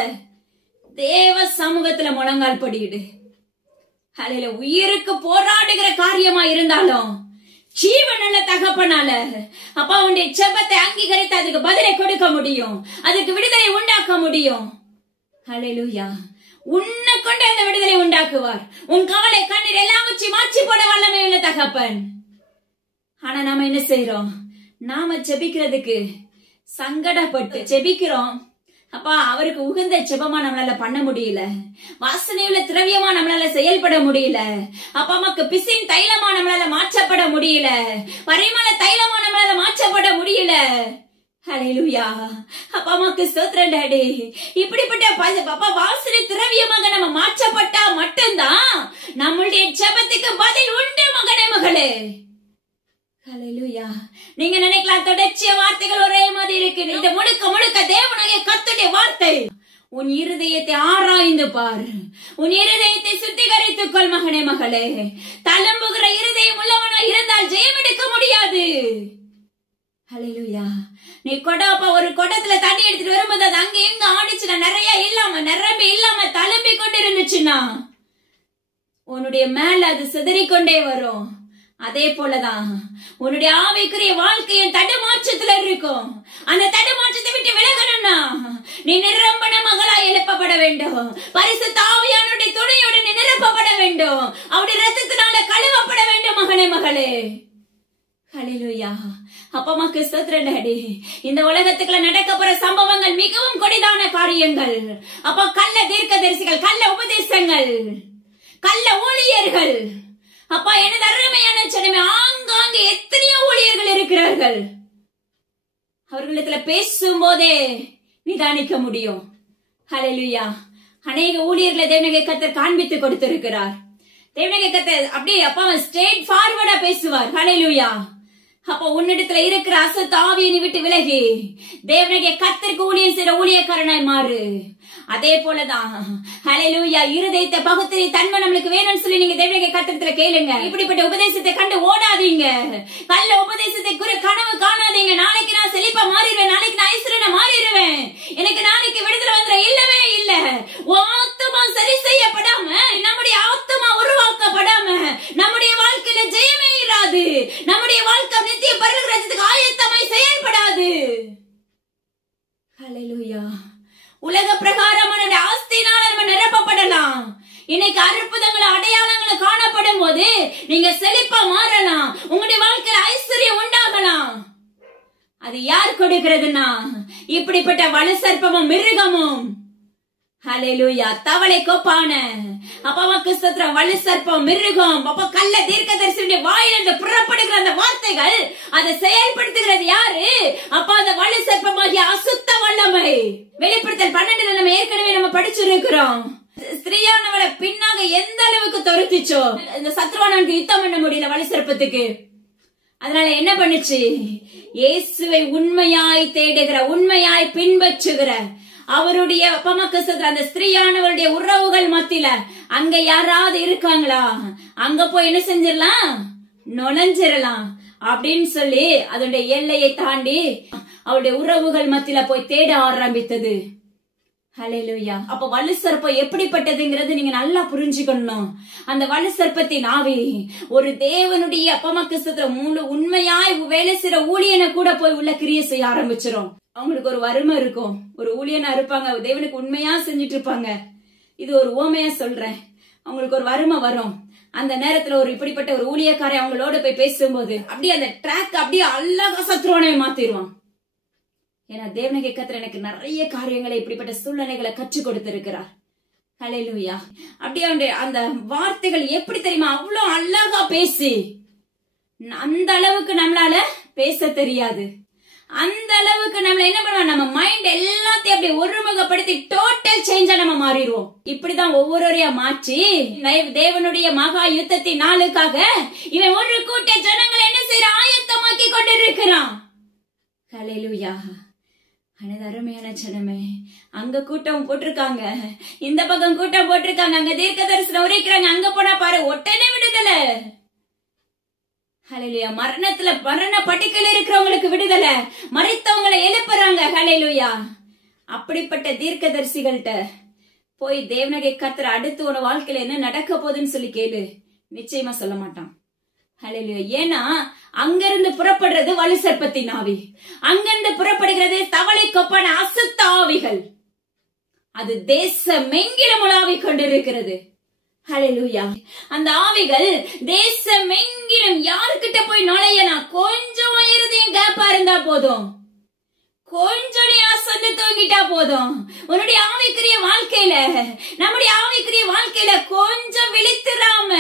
தேவ சமூகத்துல முழங்கால் படியிடு. ஹல்லேலூயா. உயிருக்கு போராடுகிற காரியமா இருந்தாலும் ஜீவனுள்ள தகப்பனால அப்பா உன்னுடைய ஜெபத்தை அங்கீகரித்து அதுக்கு பதிலை கொடுக்க முடியும், அதுக்கு விடுதலை உண்டாக்க முடியும். ஹல்லேலூயா. உன்னை கொண்டு அந்த விடுதலை உண்டாக்குவார். உன் கவலை கண்ணீர் எல்லாம் வச்சு மாற்றி போட வல்லமை உள்ள தகப்பன். ஆனா நாம என்ன செய்யறோம்? நாம ஜெபிக்கிறதுக்கு சங்கடப்பட்டு ஜெபிக்கிறோம். அப்பா அவருக்கு உகந்த ஜெபமா நம்மளால பண்ண முடியல, வாசனையுள்ள திரவியமா நம்மளால செயல்பட முடியல, அப்பா அம்மாக்கு பிசின் தைலமா நம்மளால மாற்றப்பட முடியல, பரிமள தைலமா நம்மளால மாற்றப்பட முடியல. ஹல்லேலூயா. அப்பா அம்மாக்கு ஸ்தோத்திரம் டாடி. இப்படிப்பட்ட அப்பா வாசனை திரவியமாக நம்ம மாற்றப்பட்டா மட்டும்தான் நம்மளுடைய ஜெபத்துக்கு பதில் உண்டு மகனே மகளே. ஹல்லேலூயா. நீங்க நினைக்கலாம் தொடர்ச்சிய வார்த்தைகள் ஒரே மாதிரி இருக்கு. இது முழுக்க முழுக்க தேவனுடைய கர்த்தருடைய வார்த்தை. உன் இருதயத்தை ஆராய்ந்து பார், உன் இருதயத்தை சுத்திகரித்துக் கொள் மகனே மகளே. தளம்புகிற இருதயம் உள்ளவனா இருந்தால் ஜெயம் எடுக்க முடியாது. ஹல்லேலூயா. நீ கொடாப்பா ஒரு குடத்துல தண்ணி எடுத்துட்டு வரும்போது அது அங்க எங்க ஆடிச்சுன்னா நிறைய இல்லாம நிரம்பி இல்லாம தளம்பி கொண்டு இருந்துச்சுன்னா உன்னுடைய மேல அது சிதறிக்கொண்டே வரும். அதே போலதான் உன்னுடைய ஆவிக்குரிய வாழ்க்கையின் தடுமாற்றத்துல இருக்கும். அந்த தடுமாற்றத்தை விட்டு விலகணும்னா நீ நிரம்பன மகளா எழுப்பப்பட வேண்டும். பரிசுத்த ஆவியானுடைய துணையோடு நீ நிரப்பப்பட வேண்டும். அவருடைய ரத்தத்தினால கழுவப்பட வேண்டும் மகனே மகளே. ஹல்லேலூயா. அப்பா அம்மாக்கு ஸ்தோத்திரம் டாடி. இந்த உலகத்துக்குள்ள நடக்க போற சம்பவங்கள் மிகவும் கொடிதான காரியங்கள். அப்பா கள்ள தீர்க்கதரிசிகள், கள்ள உபதேசங்கள், கள்ள ஊழியர்கள், அப்பா எனது அருமையான ஜனமே, ஆங்காங்கே எத்தனையோ ஊழியர்கள் இருக்கிறார்கள். அவர்களிடத்துல பேசும் போதே நிதானிக்க முடியும். ஹல்லேலூயா. அநேக ஊழியர்களை தேவனுடைய கர்த்தர் காண்பித்து கொடுத்திருக்கிறார். தேவனுடைய கர்த்தர் அப்படியே அப்பா ஸ்ட்ரெயிட் ஃபார்வர்டா பேசுவார். ஹல்லேலூயா. அப்ப உன்னிடத்துல இருக்கிற அசுத்த ஆவியை நீ விட்டு விலகி தேவனுடைய கர்த்தருக்கு ஊழியம் செய்யற ஊழியக்காரனாய் மாறு. அதே போலதான் ஹல்லேலூயா. இருதயத்தை பகுத்தறி தன்மை நம்மளுக்கு வேணும்னு சொல்லி நீங்க தேவனுடைய கர்த்தரத்துல கேளுங்க. இப்படிப்பட்ட உபதேசத்தை கண்டு ஓடாதீங்க. கள்ள உபதேசத்தை கனவு காணாதீங்க. நாளைக்கு நான் செழிப்பா மாறிடுவேன், நாளைக்கு நான் ஐஸ்வர்யனா மாறிடுவேன், எனக்கு நாளைக்கு விடுதலை வந்துட இல்லவே இல்ல. ஆத்துமா சரி செய்யப்படாம, நம்முடைய ஆத்துமா உருவாக்கப்படாம நம்முடைய வாழ்க்கையில ஜெயமே இராது. நம்முடைய வாழ்க்கை நித்திய பரலோக ராஜ்யத்துக்கு ஆயத்தமாய் செயல்படாது. ஹல்லேலூயா. உலக பிரகாரமான ஆஸ்தியினால் நம்ம நிரப்பப்படலாம். இன்னைக்கு அற்புதங்களை அடையாளங்களை காணப்படும் போது நீங்க செழிப்பா மாறலாம், உங்களுடைய வாழ்க்கையில ஐஸ்வர்யம் உண்டாகலாம். அது யார் கொடுக்கிறதுனா இப்படிப்பட்ட வலு சர்ப்பமும் மிருகமும். ஹல்லேலூயா. தவளை கோப்பான அப்பாவுக்கு ஸ்தோத்திரம். வலு சர்ப்பம், மிருகம், அப்பா கள்ள தீர்க்கதரிசியுடைய வாயிலிருந்து புறப்படுகிற அந்த வார்த்தைகள் அதை செயல்படுத்துகிறது யாரு? அப்பா அந்த வலு சர்ப்பமாகிய அசுத்த வல்லமை. வெளிப்படுத்தல் 12 நம்ம ஏற்கனவே நம்ம படிச்சிருக்கிறோம். ஸ்திரீயானவளை பின்னாக எந்த அளவுக்கு துரத்திச்சோ, இந்த சத்ருவானுக்கு யுத்தம் பண்ண முடியல வலு சர்ப்பத்துக்கு. அதனால என்ன பண்ணுச்சு? இயேசுவை உண்மையாய் தேடுகிற, உண்மையாய் பின்பற்றுகிற அவருடைய அந்த ஸ்திரீயானவருடைய உறவுகள் மத்தியில அங்க யாராவது இருக்காங்களா, அங்க போய் என்ன செஞ்சிடலாம், நுழைஞ்சிடலாம் அப்படின்னு சொல்லி அதனுடைய எல்லையை தாண்டி அவருடைய உறவுகள் மத்தியில போய் தேட ஆரம்பித்தது. ஹல்லேலூயா. அப்ப வலு சர்ப்பம் எப்படிப்பட்டதுங்கிறது நீங்க நல்லா புரிஞ்சுக்கணும். அந்த வலு சர்ப்பத்தின் ஆவி ஒரு தேவனுடைய அப்பமக்கு முழு உண்மையாய் வேலை செய்யற ஊழியனை கூட போய் உள்ள கிரியை செய்ய ஆரம்பிச்சிரும். அவங்களுக்கு ஒரு வறுமை இருக்கும், ஒரு ஊழியனா இருப்பாங்க, தேவனுக்கு உண்மையா செஞ்சுட்டு இருப்பாங்க. இது ஒரு ஓமையா சொல்றேன். அவங்களுக்கு ஒரு வறுமை வரும். அந்த நேரத்துல ஒரு இப்படிப்பட்ட ஒரு ஊழியக்காரை அவங்களோட போய் பேசும்போது அப்படியே அந்த ட்ராக் அப்படியே அழகா சத்ருவனை மாத்திடுவான். ஏன்னா தேவனாகிய கர்த்தர் எனக்கு நிறைய காரியங்களை இப்படிப்பட்ட சூழ்நிலைகளை கற்றுக் கொடுத்திருக்கிறார். ஹல்லேலூயா. அப்படியே அந்த வார்த்தைகள் எப்படி தெரியுமா, அவ்வளவு அழகா பேசி, அந்த அளவுக்கு நம்மளால பேச தெரியாது. அந்த அளவுக்கு நம்மள என்ன பண்ணுவோம், நம்ம மைண்ட் எல்லாத்தையும் அப்படியே ஒருமுகப்படுத்தி டோட்டல் சேஞ்சா நம்ம மாறிடுவோம். இப்படிதான் ஒவ்வொருவரையா மாற்றி தேவனுடைய மகா யுத்தத்தின் நாளுக்காக இவன் ஒரு கூட்ட ஜனங்களை என்ன செய்யற, ஆயத்தமாக்கி கொண்டிருக்கிறான். ஹல்லேலூயா. அருமையான ஜனமே, அங்க கூட்டம் போட்டிருக்காங்க, இந்த பக்கம் கூட்டம் போட்டிருக்காங்க, அங்க தீர்க்க தரிசனம் உரைக்கிறாங்க, அங்க போனா பாரு ஒட்டனே விடுதலை. ஹல்லேலூயா. மரண பட்டிக்கல இருக்கிறவங்களுக்கு விடுதலை, மரித்தவங்களை எழுப்புறாங்க. ஹல்லேலூயா. அப்படிப்பட்ட தீர்க்கதரிசிகள்கிட்ட போய் தேவனாகிய கர்த்தர் அடுத்து உன வாழ்க்கையில என்ன நடக்க போகுதுன்னு சொல்லி கேளு, நிச்சயமா சொல்ல மாட்டான். ஹல்லேலூயா. ஏன்னா அங்கிருந்து புறப்படுறது வலு சர்ப்பத்தின் ஆவி, அங்கிருந்து புறப்படுகிறது தவளை கொப்பான அசுத்த ஆவிகள். அது தேசமெங்கிலும் உலாவிக் கொண்டிருக்கிறது. ஹல்லேலூயா. அந்த ஆவிகள் தேசமெங்கிலும் யாருக்கிட்ட போய் நுழையலாம், கொஞ்சம் இருதயம் கேப்பா இருந்தா போதும், கொஞ்சம் நீ அசந்து தூங்கிட்டா போதும். உன்னுடைய ஆவிக்குரிய வாழ்க்கையில, நம்முடைய ஆவிக்குரிய வாழ்க்கையில கொஞ்சம் விழித்திராம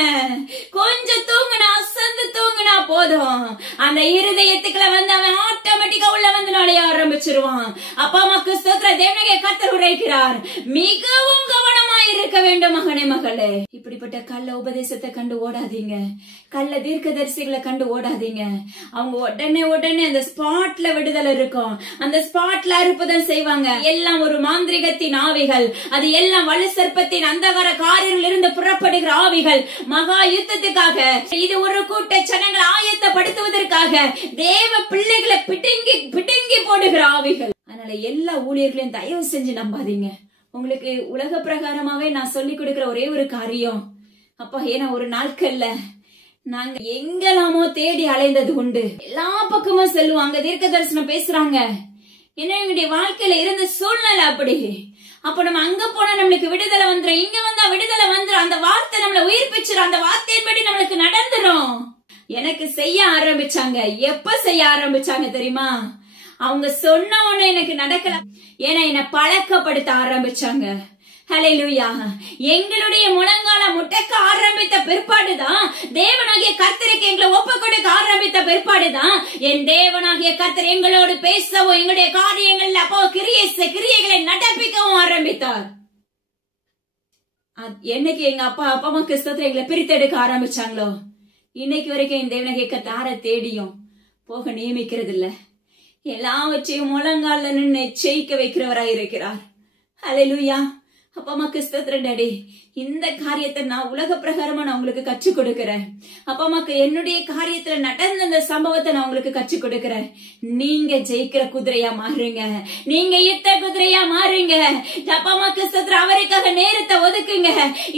கொஞ்சம் தூங்குனா, அசந்து தூங்குனா போதும், அந்த இருதயத்துக்குள்ள வந்து அவன் ஆட்டோமேட்டிக்கா உள்ள வந்து நுழைய ஆரம்பிச்சிருவான். அப்பா அம்மாக்கு ஸ்தோத்திர. தேவனாகிய கர்த்தர் உரைக்கிறார், மிகவும் கவனமா இருக்க வேண்டும் மகனே மகளே. இப்படிப்பட்ட கள்ள உபதேசத்தை கண்டு ஓடாதீங்க, கள்ள தீர்க்கதரிசிகளை கண்டு ஓடாதீங்க. அவங்க உடனே அந்த ஸ்பாட்ல விடுதலை இருக்கும், அந்த ஸ்பாட்ல அற்புதம் செய்வாங்க. எல்லாம் ஒரு மாந்திரிகத்தின் ஆவிகள், அது எல்லாம் வலு சர்ப்பத்தின் அந்தகார காரியங்கள் இருந்து புறப்படுகிற ஆவிகள். மகா யுத்தத்துக்காக இது ஒரு கூட்ட ஜனங்களை ஆயத்தப்படுத்துவதற்காக தேவ பிள்ளைகளை பிடுங்கி போடுகிற ஆவிகள். அதனால எல்லா ஊழியர்களையும் தயவு செஞ்சு நம்பாதீங்க. உங்களுக்கு உலக பிரகாரமாவே நான் சொல்லி கொடுக்கிற ஒரே ஒரு காரியம், அப்பா, ஏன்னா ஒரு நாட்கள்ல நாங்க எங்கெல்லாமோ தேடி அலைந்தது உண்டு, எல்லா பக்கமும் செல்லுவாங்க, தீர்க்க தரிசனம் பேசுறாங்க. ஏன்னா எங்களுடைய வாழ்க்கையில இருந்த சூழ்நிலை அப்படி. அப்ப நம்ம அங்க போனா நம்மளுக்கு விடுதலை வந்துடும், இங்க வந்தா விடுதலை வந்துடும், அந்த வார்த்தை நம்மளை உயிர்ப்பிச்சிடும், அந்த வார்த்தையின்படி நம்மளுக்கு நடந்துரும். எனக்கு செய்ய ஆரம்பிச்சாங்க. எப்ப செய்ய ஆரம்பிச்சாங்க தெரியுமா? அவங்க சொன்ன உடனே எனக்கு நடக்கல, ஏன்னா என்ன பழக்கப்படுத்த ஆரம்பிச்சாங்க. ஹல்லேலூயா. எங்களுடைய முழங்கால முட்டக்க ஆரம்பித்த பிற்பாடுதான், தேவனாகிய கர்த்தருக்கு எங்களை ஒப்பு கொடுக்க ஆரம்பித்த பிற்பாடுதான் என் தேவனாகிய கர்த்தர் எங்களோடு பேசவும், எங்களுடைய காரியங்கள்ல அப்போ கிரியைகளை நடப்பிக்கவும் ஆரம்பித்தார். என்னைக்கு எங்க அப்பா அம்மா கிறிஸ்தவத்துல எங்களை பிரித்தெடுக்க ஆரம்பிச்சாங்களோ, இன்னைக்கு வரைக்கும் என் தேவனாகிய கர்த்தர் யாரை தேடியும் போக நியமிக்கிறது இல்ல, எல்லாவற்றையும் முழங்கால நின்று ஜெயிக்க வைக்கிறவராய் இருக்கிறார். ஹல்லேலூயா. அப்பா அம்மா கிறிஸ்தவத்தின் டாடி, இந்த காரியத்தை நான் உலக பிரகாரமா நான் உங்களுக்கு கற்றுக் கொடுக்கிறேன். அப்பா அம்மாக்கு என்னுடைய காரியத்துல நடந்த இந்த சம்பவத்தை நான் உங்களுக்கு கற்றுக் கொடுக்கிறேன். நீங்க ஜெயிக்கிற குதிரையா மாறுங்க, நீங்க யுத்த குதிரையா மாறுங்க. அப்பா அம்மா கிறிஸ்தவத்துல அவருக்காக நேரத்தை ஒதுக்குங்க.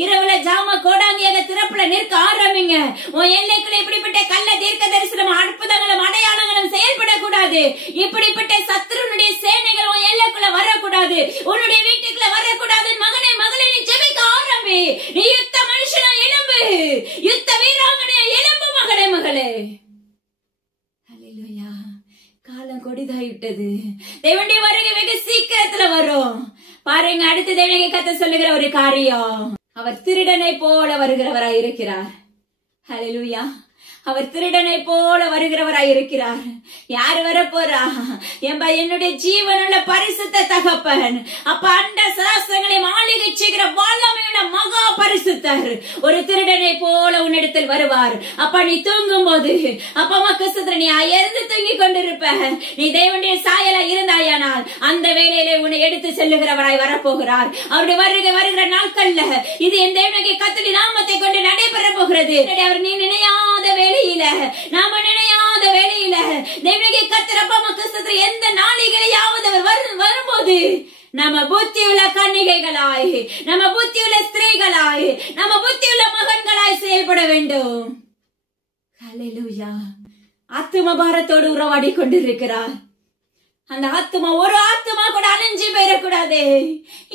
இரவுல ஜாம கோடாங்கியாக திறப்புல நிற்க ஆரம்பிங்க. உன் எல்லைக்குள்ள இப்படிப்பட்ட கள்ள தீர்க்க தரிசனம், அற்புதங்களும் அடையாளங்களும் செயல்படக்கூடாது. இப்படிப்பட்ட சத்துருனுடைய சேனைகள் உன் எல்லைக்குள்ள வரக்கூடாது, உன்னுடைய வீட்டுக்குள்ள வரக்கூடாது. மகனே மகளே, நீ ஜெபிக்க ஆரம்பி. நீ யுத்த மனுஷனா எழும்பு, யுத்த வீராங்கனையா எழும்பு மகனே மகளே. ஹல்லேலூயா. காலம் கொடிதாயிட்டது, தேவனுடைய வருகை வெகு சீக்கிரத்துல வரும். பாருங்க, அடுத்து தேவனுடைய கர்த்தர் சொல்லுகிற ஒரு காரியம், அவர் திருடனை போல வருகிறவராய் இருக்கிறார். ஹல்லேலூயா. அவர் திருடனை போல வருகிறவராய் இருக்கிறார். யார் வரப்போறா? என்னுடைய ஜீவனுள்ள பரிசுத்த தகப்பன், அப்ப அண்ட சராசரங்களை மாளிகை செய்கிற வல்லமையுள்ள மகா பரிசுத்தர் ஒரு திருடனை போல உன்னிடத்தில் வருவார். அப்ப நீ தூங்கும் போது, அப்பா அம்மா கிறிஸ்துவ நீ அயர்ந்து தூங்கி கொண்டிருப்ப, நீ தேவனுடைய சாயலா இருந்தாயானால் அந்த வேளையிலே உன்னை எடுத்து செல்லுகிறவராய் வரப்போகிறார். அவருடைய வருகிற நாட்கள்ல இது என் தேவனுடைய கர்த்தருடைய நாமத்தை கொண்டு நடைபெற போகிறது. அவர் நீ நினையாத வேளையில, நாம நினையாத வேளையில தேவனுடைய கர்த்தர் அப்பா அம்மா கிறிஸ்துவ எந்த நாளிகளையாவது வரும்போது நம்ம புத்தியுள்ள கன்னிகைகளாய், நம்ம புத்தியுள்ள ஸ்திரீகளாய், நம்ம புத்தியுள்ள மகன்களாய் செயல்பட வேண்டும். ஹல்லேலூயா. ஆத்தும பாரத்தோடு உறவாடி கொண்டிருக்கிறார். அந்த ஆத்துமா ஒரு ஆத்துமா கூட அழிஞ்சு போயிடக்கூடாது.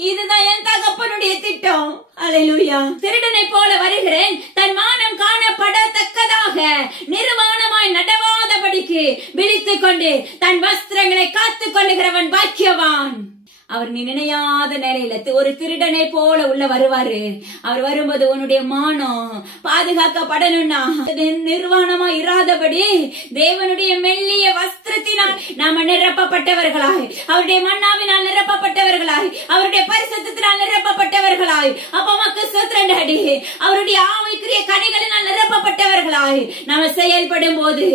இதுதான் என் தகப்பனுடைய திட்டம். ஹல்லேலூயா. திருடனை போல வருகிறேன், தன் மானம் காணப்படத்தக்கதாக நிர்வாணமாய் நடவாதபடிக்கு நாளைக்கு விழித்துக் கொண்டு தன் வஸ்திரங்களை காத்துக் கொள்ளுகிறவன் பாக்கியவான். அவர் நீ நினையாத நிலையில ஒரு திருடனை போல உள்ள வருவாரு. அவர் வரும்போது உன்னுடைய மானம் பாதுகாக்கப்படணும்னா நிர்வாணமா இராதபடி தேவனுடைய மெல்லிய வஸ்திரத்தினால் நாம நிரப்பப்பட்டவர்களாய், அவருடைய மன்னாவினால் நிரப்பப்பட்டவர்களாய், அவருடைய பரிசுத்தத்தினால் நிரப்பப்பட்டவர்களாய், அப்பமாக்கு சோத்திரண்டாடி அவருடைய ஆவிக்குரிய கனிகளினால் நிரப்பப்பட்டவர்களாய் நாம செயல்படும் போது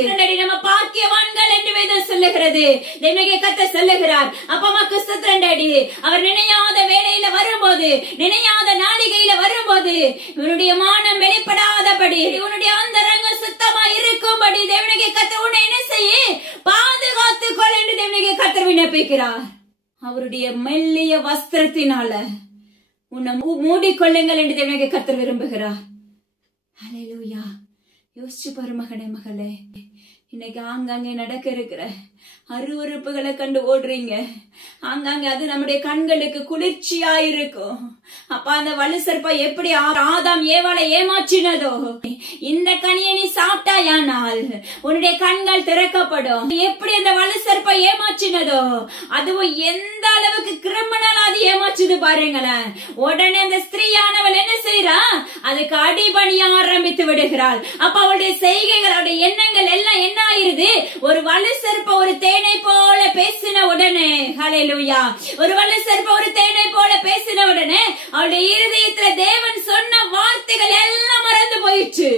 நம்ம பாக்கியவான்கள் என்று வேதம் சொல்லுகிறது. தேவனுடைய கர்த்தர் சொல்லுகிறார், அப்பமாக்கு சோத்திரண்டாடி அவர் நினையாத வேளையில வரும்போது, நினையாத நாளிகையில வரும்போது உன்னுடைய மானம் வெளிப்படாதபடி, உன்னுடைய அந்தரங்க சுத்தமா இருக்கும்படி தேவனுடைய கர்த்தர் உன்னை என்ன செய்ய பாதுகாத்துக் கொள் என்று தேவனுடைய கர்த்தர் விண்ணப்பிக்கிறார். அவருடைய மெல்லிய வஸ்திரத்தினால உன்னை மூடிக்கொள்ளுங்கள் என்று தேவனுடைய கர்த்தர் விரும்புகிறார். ஹல்லேலூயா. யோசிச்சு பாரு மகனே, மகளே, இன்னைக்கு ஆங்காங்கே நடக்க இருக்கிற அருவருப்புகளை கண்டு ஓடுறீங்க. ஆங்காங்கே அது நம்முடைய கண்களுக்கு குளிர்ச்சியா இருக்கும். அப்ப அந்த வலு சர்ப்பம் எப்படி ஆதாம் ஏவாளை ஏமாற்றினதோ, இந்த கனியை நீ சாப்பிட்டாயானால் உன்னுடைய கண்கள் திறக்கப்படும். எப்படி அந்த வலு சர்ப்பம் ஏமாற்றினதோ, அதுவும் எந்த அளவுக்கு கிரிமினல் அது ஏமாற்றுது பாருங்களேன். உடனே அந்த ஸ்திரீயானவள் என்ன செய்யறா, அதுக்கு அடிபணிய ஆரம்பித்து விடுகிறாள். அப்ப அவளுடைய செய்கைகள், அவருடைய எண்ணங்கள் எல்லாம் என்ன ஆயிருது, ஒரு வலு சர்ப்பம் ஒரு தேனை போல பேசின உடனே, ஹல்லேலூயா, ஒரு வலு சர்ப்பம் ஒரு தேனை போல பேசின உடனே அவளுடைய இருதயத்துல தேவன் சொன்ன வார்த்தைகள் எல்லாம் மறந்து போயிடுச்சு.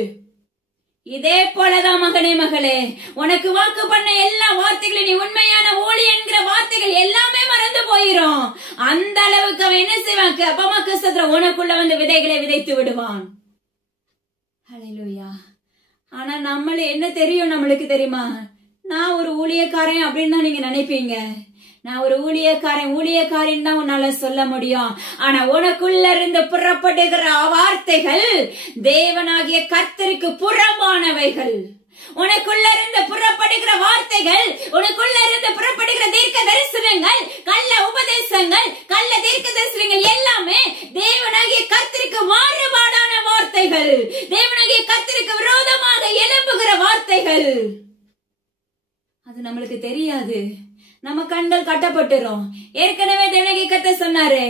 இதே போலதான் மகனே, மகளே, உனக்கு வாக்கு பண்ண எல்லா வார்த்தைகளும், நீ உண்மையான ஊழி என்கிற வார்த்தைகள் எல்லாமே மறந்து போயிரும். அந்த அளவுக்கு அவன் என்ன செய்வான், அப்பமாக்கு சத்திர உனக்குள்ள வந்து விதைகளை விதைத்து விடுவான். ஹல்லேலூயா. ஆனா நம்மள என்ன தெரியும், நம்மளுக்கு தெரியுமா, நான் ஒரு ஊழியக்காரன் அப்படின்னு தான் நீங்க நினைப்பீங்க. நான் ஒரு ஊழியக்காரன் தான் உன்னால சொல்ல முடியும். ஆனா உனக்குள்ள இருந்து புறப்படுகிற வார்த்தைகள் தேவனாகிய கர்த்தருக்கு புறம்பானவைகள். உனக்குள்ள இருந்து புறப்படுகிற வார்த்தைகள், உனக்குள்ள இருந்து புறப்படுகிற தீர்க்க தரிசனங்கள், கள்ள உபதேசங்கள், கள்ள தீர்க்க தரிசனங்கள் எல்லாமே தேவனாகிய கர்த்தருக்கு மாறுபாடான வார்த்தைகள், தேவனாகிய கர்த்தருக்கு விரோதமாக எழும்புகிற வார்த்தைகள். அது நம்மளுக்கு தெரியாது. நம்ம கண்கள் கட்டப்பட்டுரும். ஏற்கனவே தேவனாகிய கர்த்தர் சொன்னாரு,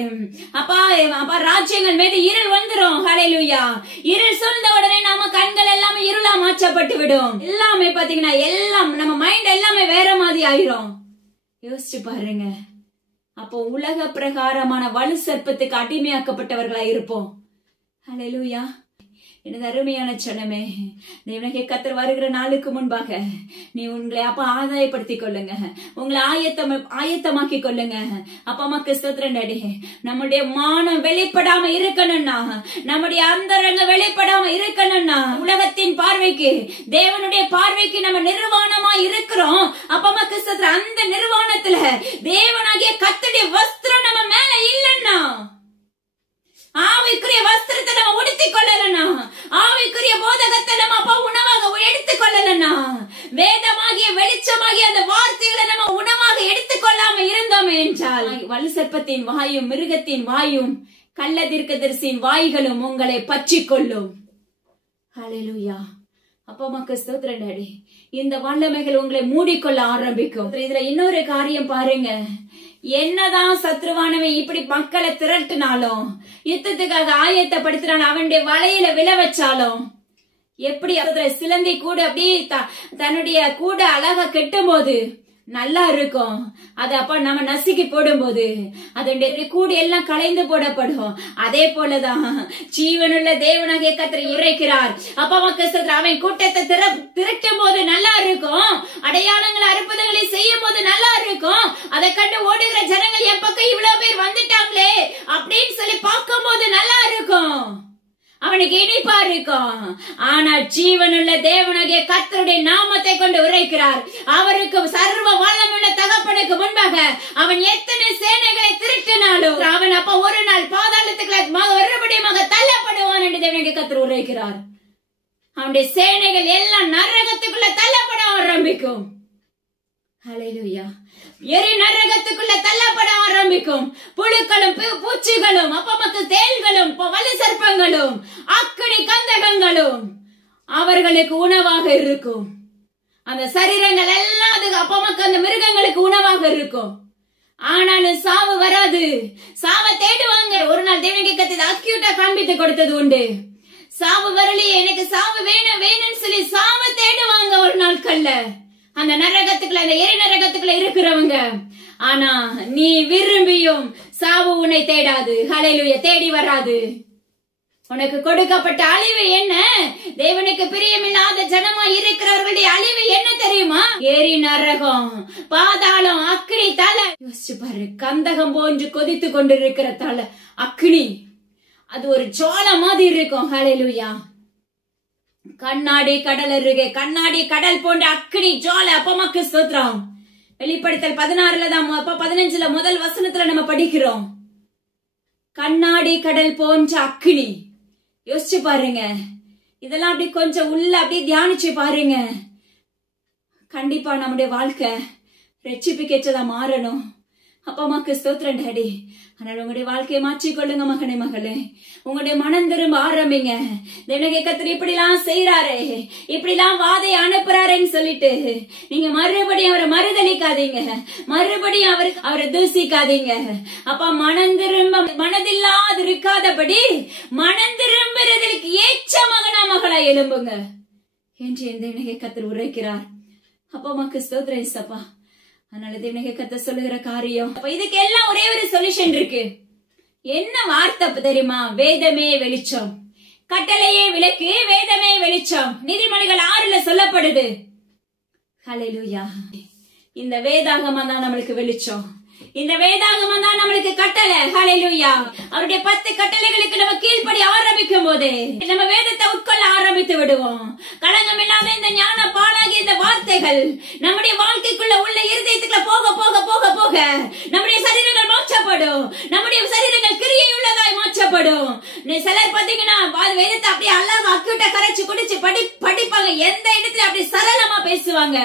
அப்பா ராஜ்யங்கள் மீது இருள் வந்துரும். ஹல்லேலூயா. இருள் சொல்ந்த உடனே நம்ம கண்கள் எல்லாமே இருளா மாற்றப்பட்டு விடும். எல்லாமே பாத்தீங்கன்னா எல்லாம் நம்ம மைண்ட் எல்லாமே வேற மாதிரி ஆயிரும். யோசிச்சு பாருங்க. அப்போ உலக பிரகாரமான வலு சர்ப்பத்துக்கு அடிமையாக்கப்பட்டவர்களா இருப்போம். ஹல்லேலூயா. எனது அருமையான சனமே, தேவனாகிய கர்த்தர் வருகிற நாளுக்கு முன்பாக நீ உங்களை ஆதாயப்படுத்திக் கொள்ளுங்க, உங்களை ஆயத்தமாக்கி கொள்ளுங்க. அப்பமாக்கு ஸ்தோத்திரண்டே. நம்முடைய மானம் வெளிப்படாம இருக்கணும்னா, நம்முடைய அந்தரங்க வெளிப்படாம இருக்கணும்னா, உலகத்தின் பார்வைக்கு தேவனுடைய பார்வைக்கு நம்ம நிர்வாணமா இருக்கிறோம். அப்பமாக்கு ஸ்தோத்திரம். அந்த நிர்வாணத்துல தேவனாகிய கர்த்தருடைய வஸ்திரம் நம்ம மேல இல்லைன்னா, ஆவிக்குரிய வஸ்திரத்தை நம்ம உடுத்திக் கொள்ளலனா, ஆவிக்குரிய போதகத்தை நம்ம அப்பா உணவாக எடுத்துக் கொள்ளலனா, வேதமாகிய வெளிச்சமாகிய அந்த வார்த்தைகளை நம்ம உணவாக எடுத்துக்கொள்ளாம இருந்தோம் என்றால், வலு சர்ப்பத்தின் வாயும், மிருகத்தின் வாயும், கள்ள தீர்க்கதரிசியின் வாய்களும் உங்களை பற்றிக் கொள்ளும். ஹல்லேலூயா. அப்பமாக்கு ஸ்தோத்திரம் டாடி. இந்த வல்லமைகள் உங்களை மூடிக்கொள்ள ஆரம்பிக்கும். இதுல இன்னொரு காரியம் பாருங்க, என்னதான் சத்ருவானவன் இப்படி மக்களை திரட்டினாலும், யுத்தத்துக்காக ஆயத்தப்படுத்தினாலும், அவனுடைய வலையில விழ வச்சாலும், எப்படி சிலந்தி கூட அப்படி தன்னுடைய கூட அழகா கெட்டும் போது நல்லா இருக்கும், அது அப்ப நம்ம நசுக்கி போடும் போது அதனுடைய கூடு எல்லாம் களைந்து போடப்படும். அதே போலதான் ஜீவனுள்ள தேவனாகிய கர்த்தர் இறைக்கிறார். அப்பமாக்கு அவன் கூட்டத்தை திரட்டும் போது நல்லா இருக்கும், அடையாளங்களை அற்புதங்களை செய்யும் போது நல்லா இருக்கும். அதை கண்டு ஓடுகிற ஜனங்கள் என் பக்கம் இவ்வளவு பேர் வந்துட்டாங்களே அப்படின்னு சொல்லி பார்க்கும் போது நல்லா இருக்கும், அவனுக்கு இனிப்பா இருக்கும். ஆனால் ஜீவனுள்ள தேவனாகிய கர்த்தருடைய நாமத்தை கொண்டு உரைக்கிறார். அவருக்கு சர்வ வல்லமையுள்ள தகப்பனுக்கு முன்பாக அவன் எத்தனை சேனைகளை திரட்டினாலும் அவன் அப்ப ஒரு நாள் பாதாளத்துக்குள்ள மறுபடியும் தள்ளப்படுவான் என்று தேவனாகிய கர்த்தர் உரைக்கிறார். அவனுடைய சேனைகள் எல்லாம் நரகத்துக்குள்ள தள்ளப்பட ஆரம்பிக்கும். ஹல்லேலூயா. எரி நரகத்துக்குள்ள தள்ளப்பட ஆரம்பிக்கும். புழுக்களும் பூச்சிகளும், அப்பமக்கு தேள்களும், வலு சர்ப்பங்களும், அக்கினி கந்தகங்களும் அவர்களுக்கு உணவாக இருக்கும். அந்த சரீரங்கள் எல்லாம் அதுக்கு அப்பமாக்கு அந்த மிருகங்களுக்கு உணவாக இருக்கும். ஆனாலும் சாவு வராது. சாவை தேடுவாங்க. ஒரு நாள் தேவனுக்கு கத்தது அக்யூட்டா காண்பித்து கொடுத்தது உண்டு. சாவு வரலையே, எனக்கு சாவு வேணும் வேணும்னு சொல்லி சாவை தேடுவாங்க ஒரு நாட்கள்ல அந்த நரகத்துக்குள்ள, அந்த எரி நரகத்துக்குள்ள இருக்கிறவங்க. ஆனா நீ விரும்பியும் சாவு உன்னை தேடாது. ஹல்லேலூயா, தேடி வராது. உனக்கு கொடுக்கப்பட்ட அழிவு என்ன? தேவனுக்கு பிரியமில்லாத ஜனமா இருக்கிறவர்களுடைய அழிவு என்ன தெரியுமா? எரி நரகம், பாதாளம், அக்னி தலை. யோசிச்சு பாரு, கந்தகம் போன்று கொதித்து கொண்டிருக்கிற தலை அக்னி, அது ஒரு ஜுவாலை மாதிரி இருக்கும். ஹல்லேலூயா. கண்ணாடி கடல் அருகே, கண்ணாடி கடல் போன்ற அக்னி ஜுவாலை. அப்பமாக்கு ஸ்தோத்திரம். வெளிப்படுத்தல் 16 தான் 15 முதல் வசனத்துல நம்ம படிக்கிறோம். கண்ணாடி கடல் போன்ற அக்னி. யோசிச்சு பாருங்க. இதெல்லாம் அப்படி கொஞ்சம் உள்ள அப்படி தியானிச்சு பாருங்க. கண்டிப்பா நம்முடைய வாழ்க்கை ரட்சிப்புக்கேற்றதா மாறணும். அப்பமாக்கு ஸ்தோத்திரம் டாடி. ஆனால் உங்களுடைய வாழ்க்கையை மாற்றிக்கொள்ளுங்க மகனே, மகளே. உங்களுடைய மனம் திரும்ப ஆரம்பிங்க. தேவனுடைய கர்த்தர் இப்படிலாம் செய்யறாரே, இப்படிலாம் வாதையை அனுப்புறாருன்னு சொல்லிட்டு நீங்க மறுபடியும் அவரை மறுதளிக்காதீங்க, மறுபடியும் அவரை தூசிக்காதீங்க. அப்ப மனம் திரும்ப மனதில்லாது இருக்காதபடி மனம் திரும்புறதற்கு ஏற்ற மகனா மகளா எழும்புங்க என்று என் தேவனுடைய கர்த்தர் உரைக்கிறார். அப்பமாக்கு ஸ்தோத்திரம் இயேசப்பா. அதனால தேவனுடைய கர்த்தர் சொல்லுகிற காரியம், இதுக்கு எல்லாம் ஒரே ஒரு சொல்யூஷன் இருக்கு. என்ன வார்த்தை தெரியுமா? வேதமே வெளிச்சம், கட்டளையே விளக்கு, வேதமே வெளிச்சம். நீதிமொழிகள் 6 சொல்லப்படுது. ஹல்லேலூயா. இந்த வேதாகமம் தான் நம்மளுக்கு வெளிச்சம். இந்த வேதாகமம் தான் நம்மளுக்கு கட்டளை. ஹல்லேலூயா. அவருடைய 10 கட்டளைகளுக்கு நம்ம கீழ்ப்படி ஆரம்பிக்கும் போதே நம்ம வேதத்தை உட்கொள்ள ஆரம்பித்து விடுவோம். களங்கம் இல்லாத இந்த ஞான பாலாகிய இந்த வார்த்தைகள் நம்முடைய வாழ்க்கைக்குள்ள உள்ள இருதயத்துக்குள்ள போக போக போக போக நம்முடைய சரீரங்கள் மாற்றப்படும், நம்முடைய சரீரங்கள் கிரியையுள்ளதாய் மாற்றப்படும். சிலர் பாத்தீங்கன்னா வேதத்தை அப்படியே அழகா அக்யூட்டா கரைச்சு குடிச்சு படிப்பாங்க. எந்த இடத்துல அப்படி சரளமா பேசுவாங்க.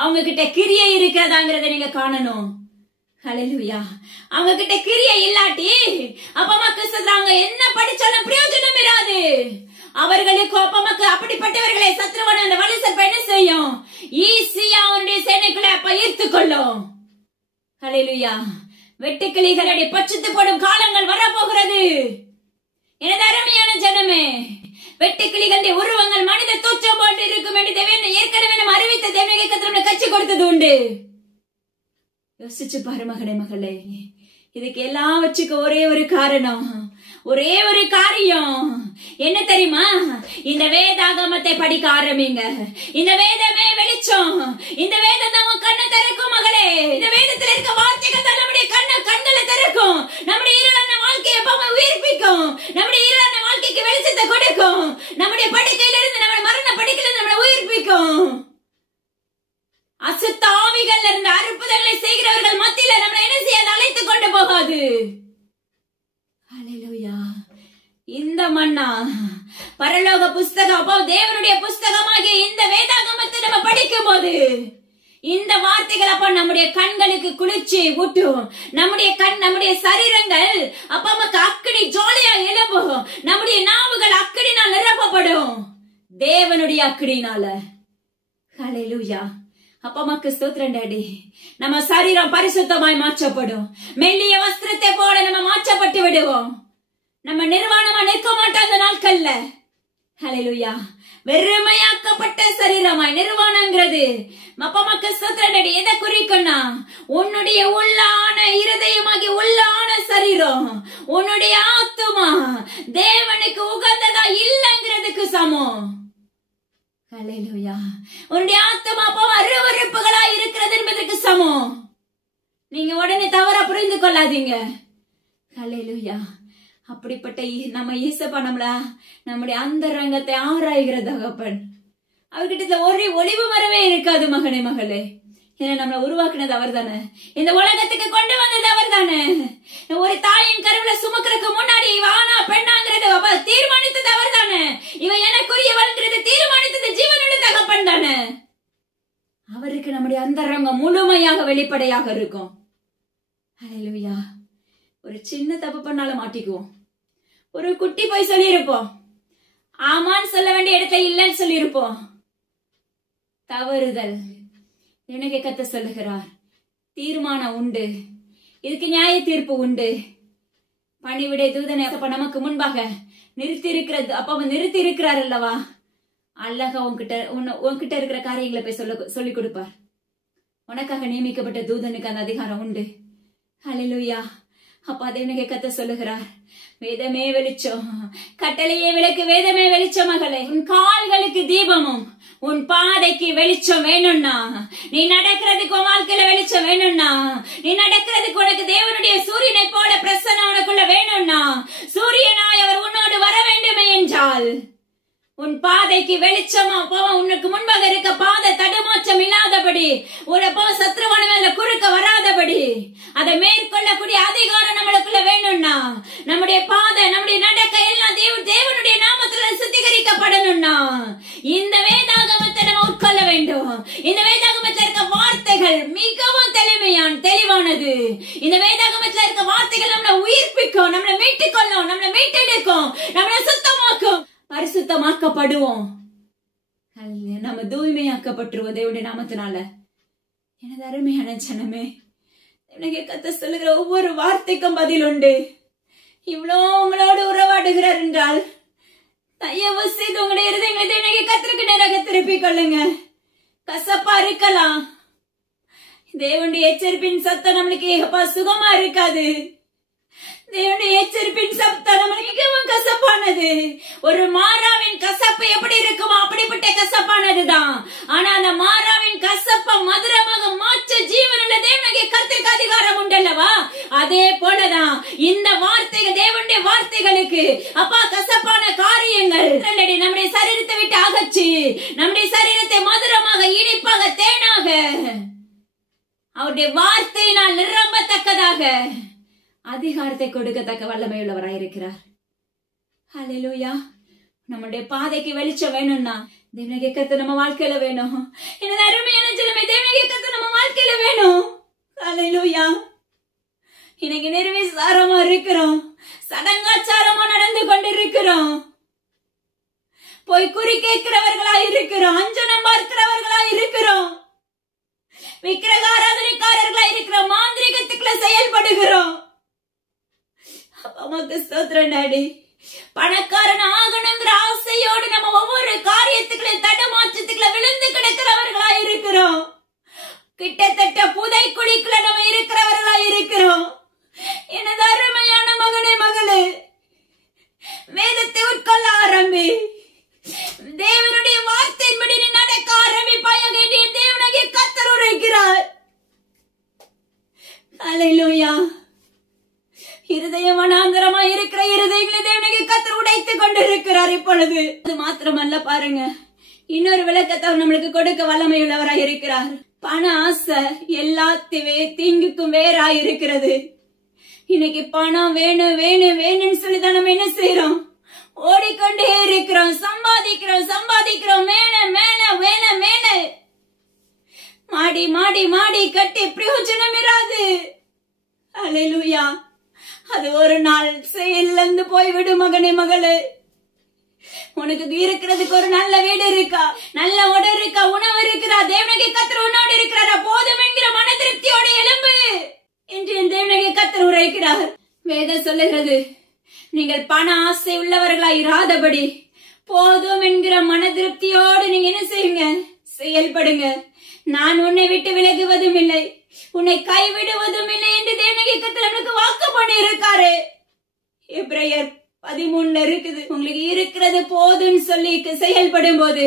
அவங்க கிட்ட கிரியை இருக்கிறதாங்கிறத நீங்க காணணும். ஹல்லேலூயா. அவங்க கிட்ட கிரியை இல்லாட்டி அப்பமாக்கு சொல்றாங்க என்ன படிச்சாலும் பிரயோஜனம் இராது. அவர்களுக்கு அப்பமாக்கு அப்படிப்பட்டவர்களை சத்ருவான அந்த வலிசற்ப என்ன செய்யும்? ஈஸியா அவனுடைய சேனைக்குள்ள ஈர்த்து கொள்ளும். ஹல்லேலூயா. வெட்டுக்கிளிகளுடைய பட்சித்து போடும் காலங்கள் வரப்போகிறது. எனது அருமையான ஜனமே, வெட்டுக்கிளிகளுடைய உருவங்கள் மனித தோற்றம் போன்று இருக்கும் என்று தேவன் ஏற்கனவே நம்ம அறிவித்த தேவனுடைய கர்த்தர் கட்சி கொடுத்தது உண்டு. யோசிச்சு பாரு மகனே, மகளே. இதுக்கு எல்லாவற்றுக்கு ஒரே ஒரு காரணம், ஒரே ஒரு காரியம் என்ன தெரியுமா? இந்த வேதாகமத்தை படிக்க ஆரம்பிங்க. இந்த வேதமே வெளிச்சம். இந்த வேதம் தான் உன் கண்ணை திறக்கும் மகளே. இந்த வேதத்துல இருக்க வார்த்தைகள் தான் நம்முடைய கண்களை திறக்கும். நம்முடைய இருளான வாழ்க்கையை எப்பவுமே உயிர்ப்பிக்கும். நம்முடைய இருளான வாழ்க்கைக்கு வெளிச்சத்தை கொடுக்கும். நம்முடைய படுக்கையிலிருந்து, நம்முடைய மரண படுக்கையிலிருந்து நம்மளை உயிர்ப்பிக்கும். அசுத்த ஆவிகள் இருந்து அற்புதங்களை செய்கிறவர்கள் மத்தியில நம்மளை என்ன செய்ய அழைத்து கொண்டு போகாது. ஹல்லேலூயா. இந்த மன்னா பரலோக புஸ்தகம், தேவனுடைய புஸ்தகமாகிய இந்த வேதாகமத்தை நம்ம படிக்கும் போது இந்த வார்த்தைகள் அப்ப நம்முடைய கண்களுக்கு குளிர்ச்சி ஊட்டும். நம்முடைய சரீரங்கள் அப்ப நமக்கு அக்கினி ஜோலியா எழும்பும். நம்முடைய நாவுகள் அக்கினினால் நிரப்பப்படும், தேவனுடைய அக்கினினால. ஹல்லேலூயா. அப்பமாக்கு ஸ்தோத்திரம் டாடி. நம்ம சரீரம் பரிசுத்தமாய் மாற்றப்படும். மெல்லிய வஸ்திரத்தை போல நம்ம மாற்றப்பட்டு விடுவோம். நம்ம நிர்வாணமா நிற்க மாட்டோம் அந்த நாட்கள்ல. ஹல்லேலூயா. வெறுமையாக்கப்பட்ட சரீரமாய் நிர்வாணங்கிறது அப்பமாக்கு ஸ்தோத்திரம் டாடி. எதை குறிக்கும்னா உன்னுடைய உள்ளான இருதயமாகி உள்ளான சரீரம், உன்னுடைய ஆத்துமா தேவனுக்கு உகந்ததா இல்லங்கிறதுக்கு சமம். ஹல்லேலூயா. உன்னுடைய ஆத்துமா அருவருப்புகளா இருக்கிறது என்பதற்கு சமம். நீங்க உடனே தவறா புரிந்து கொள்ளாதீங்க. ஹல்லேலூயா. அப்படிப்பட்ட நம்ம இயேசப்பா நம்முடைய அந்தரங்கத்தை ஆராய்கிற தகப்பன். அவர்கிட்ட ஒரு ஒளிவு மரவே இருக்காது மகனே, மகளே. ஏன்னா நம்மளை உருவாக்குனது அவர் தானே, இந்த உலகத்துக்கு கொண்டு வந்தது அவர் தானே. ஒரு தாயின் கருவில சுமக்கிறதுக்கு முன்னாடி இவ ஆனா பெண்ணாங்கிறது தீர்மானித்தது அவர் தானே. இவ எனக்குரியவள்ங்கிறது தீர்மானித்தது ஜீவனுள்ள தகப்பன் தானே. அவருக்கு நம்முடைய அந்தரங்கம் முழுமையாக வெளிப்படையாக இருக்கும். ஹல்லேலூயா. ஒரு சின்ன தப்பு பண்ணாலும் மாட்டிக்குவோம். ஒரு குட்டி போய் சொல்லி இருப்போம், ஆமான்னு சொல்ல வேண்டிய இடத்துல இல்லன்னு சொல்லி இருப்போம். தவறுதல். எனக்கு கர்த்தர் சொல்லுகிறார், தீர்மானம் உண்டு, இதுக்கு நியாய தீர்ப்பு உண்டு. பணிவிடை தூதனை அப்ப நமக்கு முன்பாக நிறுத்தி இருக்கிறார் அல்லவா? அழகா உன்கிட்ட இருக்கிற காரியங்களை போய் சொல்லி கொடுப்பார். உனக்காக நியமிக்கப்பட்ட தூதனுக்கு அந்த அதிகாரம் உண்டு. ஹல்லேலூயா. அப்ப அதை எனக்கு கர்த்தர் சொல்லுகிறார், வேதமே வெளிச்சம், கட்டளையே விளக்கு, வேதமே வெளிச்சம் மகளே. உன் கால்களுக்கு தீபமும் உன் பாதைக்கு வெளிச்சம் வேணும்னா, நீ நடக்கிறதுக்கு உன் வாழ்க்கையில வெளிச்சம் வேணும்னா, நீ நடக்கிறதுக்கு உனக்கு தேவனுடைய சூரியனை போல பிரசன்னம் உனக்குள்ள வேணும்னா, சூரியனாய் அவர் உன்னோடு வர வேண்டுமே என்றால் உன் பாதைக்கு வெளிச்சமா போவோம். உனக்கு முன்பாக இருக்க பாதை தடுமாற்றம் இல்லாதபடி, சத்ருவான மேல குறுக்க வராதபடி அதை மேற்கொள்ளக்கூடிய அதிகாரம் நம்மளுக்குள்ள வேணும்னா, நம்முடைய பாதை, நம்முடைய நடக்க எல்லாம் தேவனுடைய நாமத்துல சுத்திகரிக்கப்படணும்னா, இந்த வேதாகமத்தை நம்ம உட்கொள்ள வேண்டும். இந்த வேதாகமத்தில் இருக்க வார்த்தைகள் மிகவும் தெளிவானது. இந்த வேதாகமத்தில் இருக்க வார்த்தைகள் நம்மளை உயிர்ப்பிக்கும், நம்மளை மீட்டுக் கொள்ளும், நம்மளை மீட்டெடுக்கும், நம்மளை சுத்தமாக்கும், பரிசுத்தமாக்கப்படுவோம். நம்ம தூய்மையாக்கப்பட்டுருவோம் தேவனுடைய நாமத்தினால. எனது அருமையான ஜனமே, எனக்கு கர்த்தர் சொல்லுகிற ஒவ்வொரு வார்த்தைக்கும் பதில் உண்டு. இவ்வளோ உங்களோடு உறவாடுகிறார் என்றால் தயவு செய்து உங்களுடைய இருதயங்களை எனக்கு கர்த்தருக்கு நேராக திருப்பிக் கொள்ளுங்க. கசப்பா இருக்கலாம், தேவனுடைய எச்சரிப்பின் சத்தம் நம்மளுக்கு சுகமா இருக்காது. தேவனுடைய எச்சரிப்பின் சத்தம் நம்மளுக்கு மிகவும் கசப்பானது. ஒரு மாறாவின் கசப்பு எப்படி இருக்குமோ அப்படிப்பட்ட கசப்பானதுதான். ஆனா அந்த மாறாவின் கசப்பை மதுரமாக மாற்ற ஜீவனுள்ள தேவனுடைய கர்த்தருக்கு அதிகாரம் உண்டல்லவா? அதே போலதான் இந்த வார்த்தைகள், தேவனுடைய வார்த்தைகளுக்கு அப்பா கசப்பான காரியங்கள் நம்முடைய சரீரத்தை விட்டு அகற்றி, நம்முடைய சரீரத்தை மதுரமாக, இனிப்பாக, தேனாக அவருடைய வார்த்தையினால் நிரம்பத்தக்கதாக அதிகாரத்தை கொடுக்கத்தக்க வல்லமை உள்ளவராயிருக்கிறார். ஹல்லேலூயா. நம்முடைய பாதைக்கு வெளிச்சம் வேணும்னா தேவனுடைய கர்த்தர் நம்ம வாழ்க்கையில வேணும். எனது அருமையான ஜனமே, தேவனுடைய கர்த்தர் நம்ம வாழ்க்கையில வேணும். ஹல்லேலூயா. இன்னைக்கு நிர்விசாரமா இருக்கிறோம், சடங்காச்சாரமா நடந்து கொண்டிருக்கிறோம், போய் குறி கேட்கிறவர்களா இருக்கிறோம், அஞ்சனம் பார்க்கிறவர்களா இருக்கிறோம், விக்கிரக ஆராதனைக்காரர்களா இருக்கிறோம், மாந்திரிகத்துக்குள்ள செயல்படுகிறோம். அம்மாக்கு ஸ்தோத்திரம் டாடி. பணக்காரன் ஆகணுங்கிற ஆசையோடு நம்ம ஒவ்வொரு காரியத்துக்குள்ள தடுமாற்றத்துக்குள்ள விழுந்து கிடக்கிறவர்களா இருக்கிறோம். கிட்டத்தட்ட புதை குழிக்குள்ள நம்ம இருக்கிறவர்களா இருக்கிறோம். எனது அருமையான மகனே, மகளே, வேதத்தை உட்கொள்ள ஆரம்பி, தேவனுடைய வார்த்தையின்படி நீ நடக்க ஆரம்பிப்பாயாக என்று தேவனாகிய கர்த்தர் உரைக்கிறார். ஹல்லேலூயா. இருதயம் வனாந்தரமா இருக்கிற இருதயங்களை தேவனுடைய கர்த்தர் உடைத்துக் கொண்டிருக்கிறார் இப்பொழுது. அது மாத்திரமல்ல, பாருங்க, இன்னொரு விளக்கத்தை அவர் நம்மளுக்கு கொடுக்க வல்லமை உள்ளவராய் இருக்கிறார். பண ஆசை எல்லாத்தையுமே தீங்குக்கும் வேறாய் இருக்கிறது. இன்னைக்கு பணம் வேணும் வேணும் வேணும்னு சொல்லிதான் நம்ம என்ன செய்யறோம்? ஓடிக்கொண்டே இருக்கிறோம், சம்பாதிக்கிறோம், மேல மேல மேல மேல மாடி மாடி மாடி கட்டி பிரயோஜனம் இராது. ஹல்லேலூயா. அது ஒரு நாள் செயலிழந்து போய்விடு மகனே, மகளே. உனக்கு இருக்கிறதுக்கு ஒரு நல்ல வீடு இருக்கா, நல்ல உடல் இருக்கா, உணவு இருக்கிறா, தேவனுடைய கர்த்தர் உன்னோடு இருக்கிறாரா, போதும் என்கிற மன திருப்தியோட எழும்பு என்று என் தேவனுடைய கர்த்தர் உரைக்கிறார். வேதம் சொல்லுகிறது, நீங்கள் பண ஆசை உள்ளவர்களாய் இராதபடி போதும் என்கிற மன திருப்தியோடு நீங்க என்ன செய்யுங்க? செயல்படுங்க. நான் உன்னை விட்டு விலகுவதும் இல்லை, உன்னை கைவிடுவதும் இல்லை என்று தேவனுடைய கர்த்தர் நமக்கு வாக்கு பண்ணி இருக்காரு. எபிரேயர் 13 இருக்குது. உங்களுக்கு இருக்கிறது போதுன்னு சொல்லி செயல்படும் போது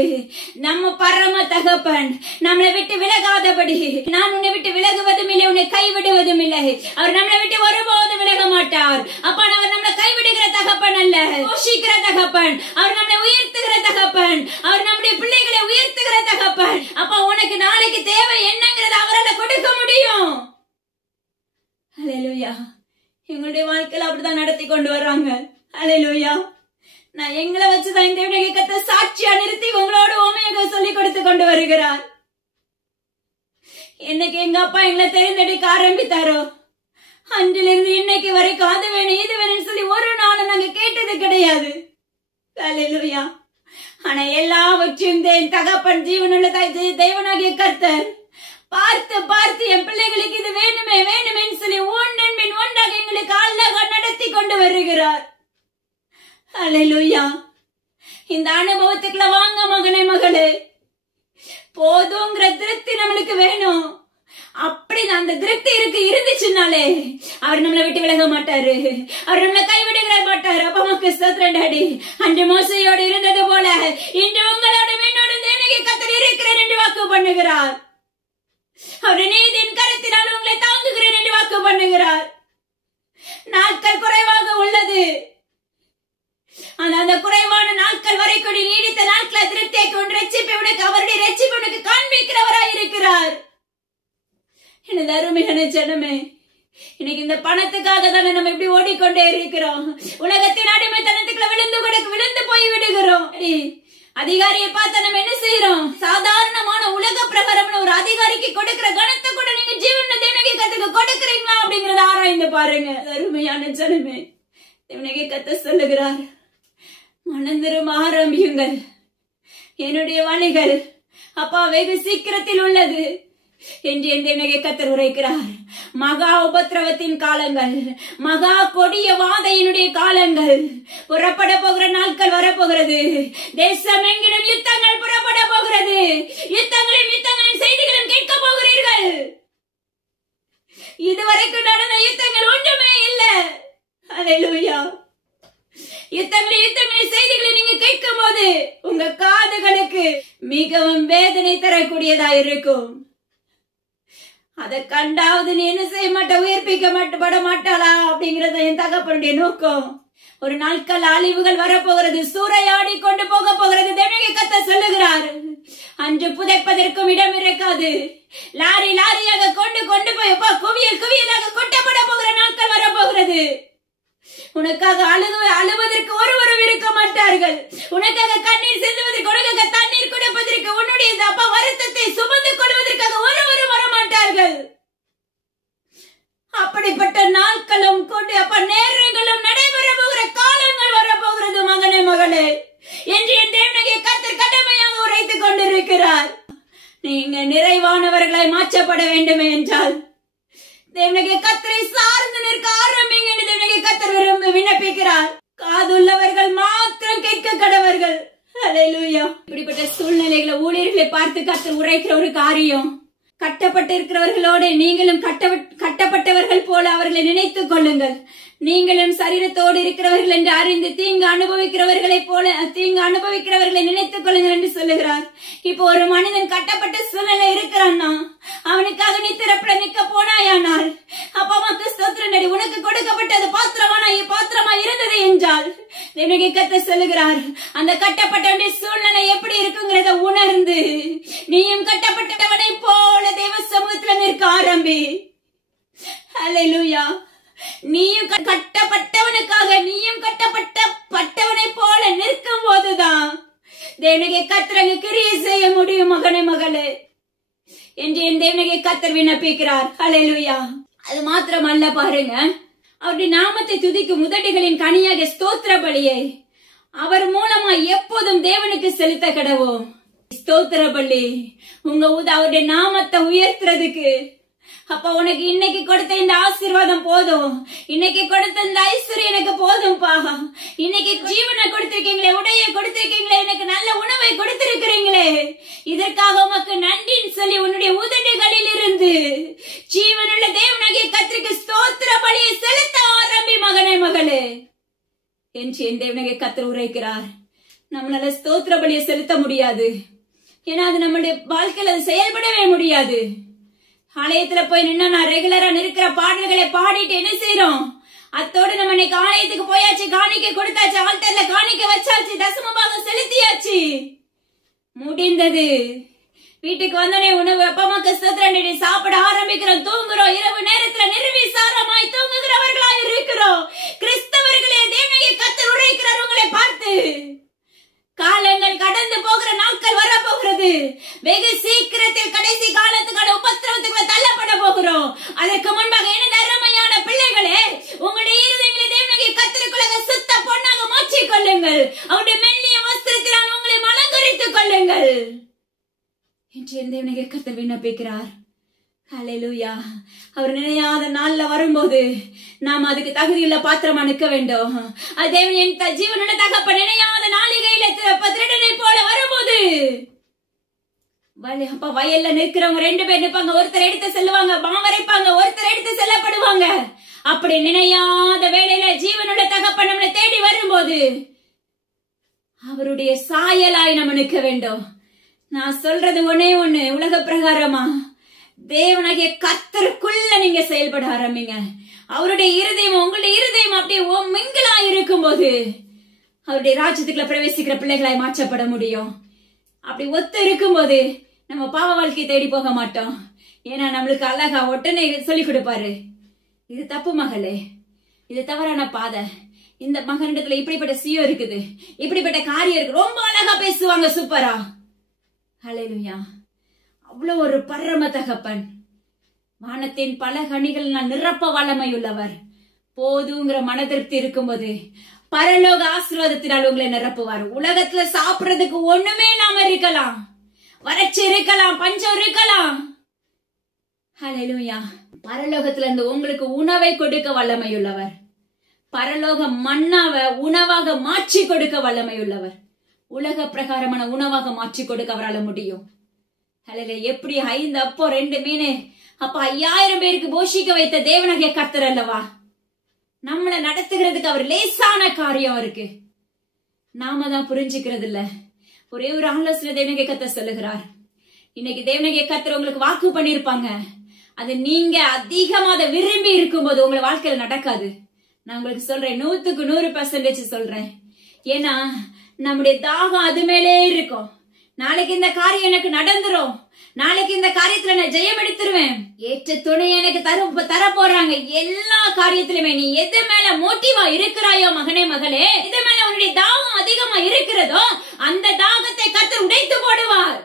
நம்ம பரம தகப்பன் நம்மளை விட்டு விலகாதபடி, நான் உன்னை விட்டு விலகுவதும் இல்லை, உன்னை கைவிடுவதும் இல்லை. அவர் நம்மளை விட்டு ஒருபோதும் விலக மாட்டார். அப்ப அவர் நம்மளை கைவிடுகிற தகப்பன் அல்ல, போஷிக்கிற தகப்பன். அவர் நம்மளை உயர்த்துகிற தகப்பன். அவர் நம்முடைய பிள்ளைகளை உயர்த்துகிற தகப்பன். அப்ப உனக்கு நாளைக்கு தேவை என்னங்கிறத அவரால் கொடுக்க முடியும். ஹல்லேலூயா. எங்களுடைய வாழ்க்கையில அப்படிதான் நடத்தி கொண்டு வர்றாங்க. ஹல்லேலூயா. நான் எங்களை வச்சுதான் இந்த விடயத்தை சாட்சியா நிறுத்தி உங்களோட உண்மையாக சொல்லி கொடுத்து கொண்டு வருகிறார். என்னைக்கு எங்க அப்பா எங்களை தேர்ந்தெடுக்க ஆரம்பித்தாரோ அன்றிலிருந்து இன்னைக்கு வரைக்கும் அது வேணும் இது வேணும்னு சொல்லி ஒரு நாளும் நாங்க கேட்டது கிடையாது. ஹல்லேலூயா. ஆனா எல்லாவற்றையும் என் தகப்பன் ஜீவனுள்ள தேவனாகிய கர்த்தர் பார்த்து பார்த்து என் பிள்ளைகளுக்கு இது வேணுமே வேணுமேன்னு சொல்லி ஒன்றன் பின் ஒன்றாக எங்களுக்கு அழகா நடத்தி கொண்டு வருகிறார். அல்லேலூயா. இந்த அனுபவத்துக்குள்ள வாங்க மகனே மகளே, போதுங்கிற திருப்தி நம்மளுக்கு வேணும். அப்படி அந்த திருப்தி இருந்துச்சுனாலே அவர் நம்மளை விட்டு விலக மாட்டாரு, அவர் நம்மளை கைவிடுகிற மாட்டாரு. அப்ப நமக்கு ஸ்தோத்திரம் டாடி. அன்று மோசையோடு இருந்தது போல இன்று உங்களோட என்னோட தேவனாகிய கர்த்தர் இருக்கிறார் என்று வாக்கு பண்ணுகிறார். அவர் நீதியின் கரத்தினால் உங்களை தாங்குகிறேன் என்று வாக்கு பண்ணுகிறார். நாட்கள் குறைவாக உள்ளது. அந்த குறைவான நாட்கள் வரைக்கும் நீடித்த நாட்களை திருப்தியை கொண்டு ரட்சிப்பை உனக்கு அவருடைய ரட்சிப்பை உனக்கு காண்பிக்கிறவராய் இருக்கிறார். எனது அருமையான ஜனமே, இன்னைக்கு இந்த பணத்துக்காக தானே நம்ம இப்படி ஓடிக்கொண்டே இருக்கிறோம். உலகத்தின் அடிமைத்தனத்துக்குள்ள விழுந்து போய் விடுகிறோம். அதிகாரியை பார்த்து நம்ம என்ன செய்யறோம்? சாதாரணமான உலக பிரகாரம் ஒரு அதிகாரிக்கு கொடுக்கிற கணத்தை கூட நீங்க ஜீவன தேவனாகிய கர்த்தருக்கு கொடுக்கிறீங்களா அப்படிங்கறத ஆராய்ந்து பாருங்க. அருமையான ஜனமே, தேவனாகிய கர்த்தர் சொல்லுகிறார், மனந்திரும் ஆரம்பியுங்கள். என்னுடைய வழிகள் அப்பா வெகு சீக்கிரத்தில் உள்ளது என்று என் தேவனாகிய கர்த்தர் உரைக்கிறார். மகா உபத்திரவத்தின் காலங்கள், மகா கொடிய வாதையினுடைய காலங்கள், புறப்பட போகிற நாட்கள் வரப்போகிறது. தேசம் எங்கிலும் யுத்தங்கள் புறப்பட போகிறது. யுத்தங்களின் செய்திகளும் கேட்க போகிறீர்கள். இதுவரைக்கும் நடந்த யுத்தங்கள் ஒன்றுமே இல்லை. அல்லேலூயா. யுத்தங்களின் செய்திகளை நீங்க கேட்கும் போது உங்க காதுகளுக்கு மிகவும் வேதனை தரக்கூடியதா இருக்கும். அதை கண்டாவது நீ என்ன செய்ய மாட்ட, உயிர்ப்பிக்கப்பட மாட்டாளா அப்படிங்கறத என் தகப்பனுடைய நோக்கம். ஒரு நாட்கள் அழிவுகள் வரப்போகிறது, சூறையாடி கொண்டு போக போகிறது. தேவனாகிய கர்த்தர் சொல்லுகிறார், அன்று புதைப்பதற்கும் இடம் இருக்காது. லாரி லாரியாக கொண்டு போய் குவியலாக கொட்டப்பட போகிற நாட்கள் வரப்போகிறது. உனக்காக அழுவதற்கு ஒருவரும் இருக்க மாட்டார்கள். உனக்காக கண்ணீர் செலுத்துவதற்கு, உனக்காக தண்ணீர் குடிப்பதற்கு, உன்னுடைய அப்பா வருத்தத்தை சுமந்து கொள்வதற்காக ஒருவரும் வரமாட்டார்கள். அப்படிப்பட்ட நாட்களும் கொண்டு அப்ப நேரங்களும் நடைபெற போகிற காலங்கள் வரப்போகிறது மகனே மகளே என்று என் தேவனாகிய கர்த்தர் கடமையாக உரைத்துக் கொண்டிருக்கிறார். நீங்க நிறைவானவர்களாய் மாற்றப்பட வேண்டுமே என்றால் தேவனாகிய கர்த்தரை சார்ந்து நிற்க ஆரம்பிங்க என்று தேவனாகிய கர்த்தர் விண்ணப்பிக்கிறார். காதுள்ளவர்கள் மாத்திரம் கேட்க கடவர்கள். அல்லேலூயா. இப்படிப்பட்ட சூழ்நிலைகளை ஊழியர்களை பார்த்து கர்த்தர் உரைக்கிற ஒரு காரியம், கட்டப்பட்டிருக்கிறவர்களோடு நீங்களும் கட்டப்பட்டவர்கள் போல அவர்களை நினைத்துக் கொள்ளுங்கள். நீங்களும் சரீரத்தோடு இருக்கிறவர்கள் என்று அறிந்து தீங்கு அனுபவிக்கிறவர்களை நினைத்துக் கொள்ளுங்கள் என்று சொல்லுகிறார். இப்போ ஒரு மனிதன் கட்டப்பட்ட சூழ்நிலை இருக்கிறான்னா அவனுக்காக நீ திறப்பட நிற்க போனாயானால் அப்பா அம்மாக்கு ஸ்தோத்திரம் நடி. உனக்கு கொடுக்கப்பட்டது பாத்திரமா இருந்தது என்றால் தேவனாகிய கர்த்தர் சொல்லுகிறார், அந்த கட்டப்பட்ட சூழ்நிலை எப்படி இருக்குங்கிறத உணர்ந்து நீயும் கட்டப்பட்டவனை போல தேவ சமூகத்துல நிற்க ஆரம்பி. அல்லேலூயா. நீயும் கட்டப்பட்டவனுக்காக நீயும் கட்டப்பட்டவனை போல நிற்கும் போதுதான் தேவனாகிய கர்த்தர் கிரியை செய்ய முடியும் மகனே மகளே என்று என் தேவனாகிய கர்த்தர் விண்ணப்பிக்கிறார். அல்லேலூயா. அது மாத்திரம் அல்ல, பாருங்க, அவருடைய நாமத்தை துதிக்கும் உதடுகளின் கனியாக ஸ்தோத்திர பலியை அவர் மூலமா எப்போதும் தேவனுக்கு செலுத்த கடவோம். ஸ்தோத்திர பலி அவருடைய நாமத்தை உயர்த்துறதுக்கு. அப்ப உனக்கு இன்னைக்கு கொடுத்த இந்த ஆசீர்வாதம் போதும், இன்னைக்கு கொடுத்த இந்த ஐஸ்வர்யம் எனக்கு போதும்பா. இன்னைக்கு ஜீவனை கொடுத்திருக்கீங்களே, உடைய கொடுத்திருக்கீங்களே, எனக்கு நல்ல உணவை கொடுத்திருக்கிறீங்களே, இதற்காக உமக்கு நன்றின்னு சொல்லி உன்னுடைய உதடுகளில் இருந்து ஜீவனுள்ள தேவனாகிய கர்த்தருக்கு ஸ்தோத்திர பலியை செலுத்த ஆரம்பி மகனே மகளே என்று என் தேவனாகிய கர்த்தர் உரைக்கிறார். நம்மளால ஸ்தோத்திர பலியை செலுத்த முடியாது, ஏன்னா அது நம்மளுடைய வாழ்க்கையில் அது செயல்படவே முடியாது. ஆலயத்துல போய் நின்னா நான் ரெகுலரா இருக்கிற பாடல்களை பாடிட்டு என்ன செய்யறோம்? அத்தோடு நம்ம இன்னைக்கு ஆலயத்துக்கு போயாச்சு, காணிக்கை கொடுத்தாச்சு, ஆல்டர்ல காணிக்கை வச்சாச்சு, தசமபாக செலுத்தியாச்சு, முடிந்தது. வீட்டுக்கு வந்தோடனே உணவு அப்பமாக்கு ஸ்தோத்திரம் சாப்பிட ஆரம்பிக்கிறோம், தூங்குறோம். இரவு நேரத்துல நிர்விசாரமாய் தூங்குகிறவர்களாய் இருக்கிறோம். கிறிஸ்தவர்களே, தேவனாகிய கர்த்தர் உரைக்கிறார் உங்களை பார்த்து. காலங்கள் கடந்து போகிற நாட்கள் வர போகிறது. வெகு சீக்கிரத்தில் கடைசி காலத்துக்கான உபத்திரவத்துக்கு தள்ளப்பட போகிறோம். அதற்கு முன்பாக எனது அருமையான பிள்ளைகளே, உங்களுடைய இருதயங்களை தேவனாகிய கர்த்தருக்குள்ளாக சுத்த பொன்னாக மாற்றிக் கொள்ளுங்கள். அவருடைய மெல்லிய வஸ்திரத்தினால் உங்களை தேவனுடைய கர்த்தர் விண்ணப்பிக்கிறார். ஹல்லேலூயா. அவர் நினையாத நாள்ல வரும்போது நாம் அதுக்கு தகுதியுள்ள பாத்திரமா நிற்க வேண்டும். தேவன் என் ஜீவனுள்ள தகப்பன் நினையாத நாளிகையில திருடனை போல வரும்போது அப்ப வயல்ல நிற்கிறவங்க 2 பேர் நிற்பாங்க. ஒருத்தர் எடுத்து செல்லுவாங்க, மாவரைப்பாங்க, ஒருத்தர் எடுத்து செல்லப்படுவாங்க. அப்படி நினையாத வேளையில ஜீவனுள்ள தகப்பன் நம்மளை தேடி வரும்போது அவருடைய சாயலாய் நம்ம நிற்க வேண்டும். நான் சொல்றது ஒன்னே ஒண்ணு, உலக பிரகாரமா தேவனாகிய கர்த்தருக்குள்ள நீங்க செயல்பட ஆரம்பிங்க. அவருடைய இருதயம் உங்களுடைய இருதயம் அப்படியே மிங்களா இருக்கும் போது அவருடைய ராஜ்யத்துக்குள்ள பிரவேசிக்கிற பிள்ளைகளாய் மாற்றப்பட முடியும். அப்படி ஒத்து இருக்கும் போது நம்ம பாவ வாழ்க்கையை தேடி போக மாட்டோம். ஏன்னா நம்மளுக்கு அழகா உடனே சொல்லி கொடுப்பாரு, இது தப்பு மகளே, இது தவறான பாதை, இந்த மகனிடத்துல இப்படிப்பட்ட சுயம் இருக்குது, இப்படிப்பட்ட காரியம் இருக்கு, ரொம்ப அழகா பேசுவாங்க, சூப்பரா. ஹல்லேலூயா. அவ்வளவு ஒரு பரம தகப்பன். வானத்தின் பல கனிகள் நான் நிரப்ப வல்லமை உள்ளவர். போதுங்கிற மன திருப்தி இருக்கும்போது பரலோக ஆசீர்வாதத்தினால் உங்களை நிரப்புவார். உலகத்துல சாப்பிடுறதுக்கு ஒண்ணுமே நாம இருக்கலாம், வறட்சி இருக்கலாம், பஞ்சம் இருக்கலாம். ஹல்லேலூயா. பரலோகத்துல இருந்து உங்களுக்கு உணவை கொடுக்க வல்லமை உள்ளவர். பரலோக மன்னாவை உணவாக மாற்றி கொடுக்க வல்லமை உள்ளவர். உலக பிரகாரமான உணவாக மாற்றி கொடுக்க அவரால் முடியும். எப்படி 5 அப்போ 2 மீன் அப்ப 5000 பேருக்கு போஷிக்க வைத்த தேவனாகிய கர்த்தர் அல்லவா. நம்மளை நடத்துகிறதுக்கு அவர் லேசான காரியம் இருக்கு. நாம தான் புரிஞ்சுக்கிறது இல்ல. ஒரே ஒரு ஆலோசனை தேவனாகிய கர்த்தர் சொல்லுகிறார். இன்னைக்கு தேவனாகிய கர்த்தர் உங்களுக்கு வாக்கு பண்ணிருப்பாங்க. அது நீங்க அதிகமா அதை விரும்பி இருக்கும்போது உங்களை வாழ்க்கையில நடக்காது. நான் உங்களுக்கு சொல்றேன், 100க்கு 100% சொல்றேன். ஏன்னா நம்முடைய தாகம் அது மேலே இருக்கும். நாளைக்கு இந்த காரியம் எனக்கு நடந்துரும், நாளைக்கு இந்த காரியத்துல நான் ஜெயம் எடுத்துருவேன், ஏற்ற துணை எனக்கு தர போறாங்க. எல்லா காரியத்திலுமே நீ எது மேல மோட்டிவா இருக்கிறாயோ மகனே மகளே, எது மேல உன்னுடைய தாகம் அதிகமா இருக்கிறதோ அந்த தாகத்தை கர்த்தர் உடைத்து போடுவார்.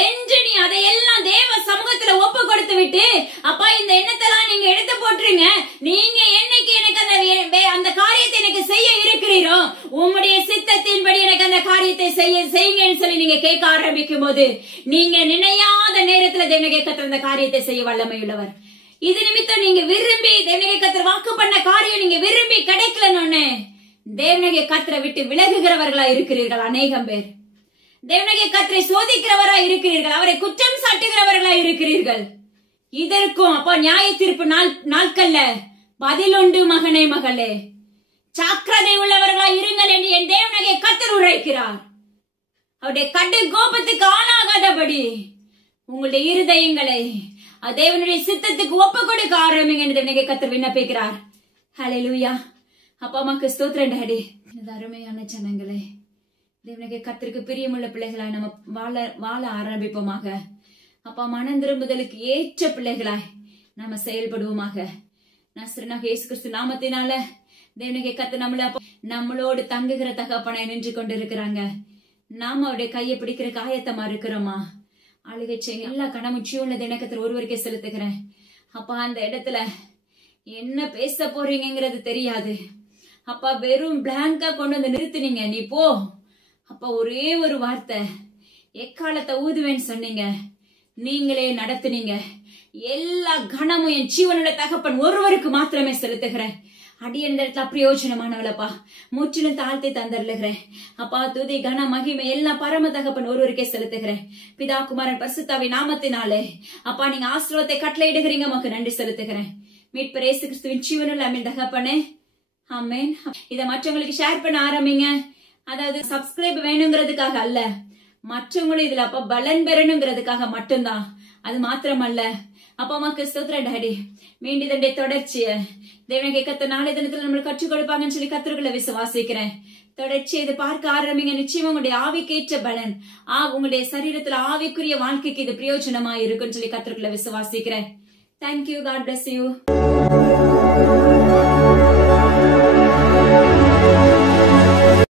என்று நீ அதையெல்லாம் தேவ சமூகத்துல ஒப்பு கொடுத்து விட்டு, அப்பா இந்த எண்ணத்தெல்லாம் நீங்க எடுத்து போட்டுருங்க, நீங்க என்னைக்கு எனக்கு அந்த காரியத்தை எனக்கு செய்ய இருக்கிறீரோ உங்களுடைய சித்தத்தின்படி எனக்கு அந்த காரியத்தை செய்யுங்கன்னு சொல்லி நீங்க கேட்க ஆரம்பிக்கும் போது நீங்க நினையாத நேரத்துல தேவனாகிய கர்த்தர் அந்த காரியத்தை செய்ய வல்லமை உள்ளவர். இது நிமித்தம் நீங்க விரும்பி தேவனாகிய கர்த்தர் வாக்கு பண்ண காரியம் நீங்க விரும்பி கிடைக்கலன்னு தேவனாகிய கர்த்தரை விட்டு விலகுகிறவர்களா இருக்கிறீர்கள் அநேகம் பேர். தேவனாகிய கர்த்தரை சோதிக்கிறவரா இருக்கிறீர்கள், அவரை குற்றம் சாட்டுகிறவர்களா இருக்கிறீர்கள். இதற்கும் அப்ப நியாய தீர்ப்பு நாட்கள்ல பதிலுண்டு மகனே மகளே. ஜாக்கிரதை உள்ளவர்களா இருங்கள் என்று என் தேவனாகிய கர்த்தர் உரைக்கிறார். அவருடைய கடு கோபத்துக்கு ஆளாகாதபடி உங்களுடைய இருதயங்களை தேவனுடைய சித்தத்துக்கு ஒப்பு கொடுக்க ஆரம்பிங்க என்று தேவனாகிய கர்த்தர் விண்ணப்பிக்கிறார். ஹல்லேலூயா. அப்பா அம்மாக்கு ஸ்தோத்திரம் டாடி. அருமையான ஜனங்களே, தேவனாகிய கர்த்தருக்கு பிரியமுள்ள பிள்ளைகளாய் நம்ம வாழ ஆரம்பிப்போமாக. அப்பா மனம் திரும்புதலுக்கு ஏற்ற பிள்ளைகளாய் நாம செயல்படுவோமாக. நசரேயனாகிய இயேசு கிறிஸ்து நாமத்தினால தேவனாகிய கர்த்தர் நம்மளோடு தங்குகிற தகப்பனாய் நின்று கொண்டிருக்கிறாங்க. நாம அவருடைய கையை பிடிக்கிற காயத்தமா இருக்கிறோமா? அழுகை செய்ய எல்லா கனமுச்சியும் உள்ள தேவனாகிய ஒருவருக்கே செலுத்துகிறேன். அப்பா அந்த இடத்துல என்ன பேச போறீங்கிறது தெரியாது. அப்பா வெறும் பிளாங்கா கொண்டு வந்து நிறுத்தினீங்க, நீ போ. அப்ப ஒரே ஒரு வார்த்தை, எக்காலத்தை ஊதுவேன்னு சொன்னீங்க, நீங்களே நடத்துனீங்க. எல்லா கணமும் என் ஜீவனுள்ள தகப்பன் ஒருவருக்கு மாத்திரமே செலுத்துகிறேன். அடியன் இடத்துல பிரயோஜனமானவளப்பா, முற்றிலும் தாழ்த்தி தந்தருளுகிறேன். அப்பா துதி கன மகிமை எல்லாம் பரம தகப்பன் ஒருவருக்கே செலுத்துகிறேன். பிதா குமாரன் பரிசுத்தாவின் நாமத்தினாலே அப்பா நீங்க ஆசீர்வாதத்தை கட்டளையிடுகிறீங்க, உமக்கு நன்றி செலுத்துகிறேன். மீட்பர் இயேசு கிறிஸ்துவின் ஜீவனுள்ள அமீன் தகப்பனே, ஆமென். இத மற்றவங்களுக்கு ஷேர் பண்ண ஆரம்பிங்க. அதாவது சப்ஸ்கிரைப் வேணுங்கிறதுக்காக அல்ல, மற்றவங்களும் இதுல அப்ப பலன் பெறணுங்கிறதுக்காக மட்டும்தான். அது மாத்திரமல்ல. அப்பா அம்மாக்கு ஸ்தோத்திரம் டாடி. மீண்டிதண்டை தொடர்ச்சிய தேவனாகிய கர்த்தர் நாளை தினத்துல நம்மளுக்கு கற்றுக் கொடுப்பாங்கன்னு சொல்லி கர்த்தருக்குள்ள விசுவாசிக்கிறேன். தொடர்ச்சி இது பார்க்க ஆரம்பிங்க. நிச்சயமா உங்களுடைய ஆவிக்கேற்ற பலன், உங்களுடைய சரீரத்துல ஆவிக்குரிய வாழ்க்கைக்கு இது பிரயோஜனமா இருக்குன்னு சொல்லி கர்த்தருக்குள்ள விசுவாசிக்கிறேன். தேங்க்யூ. God bless you.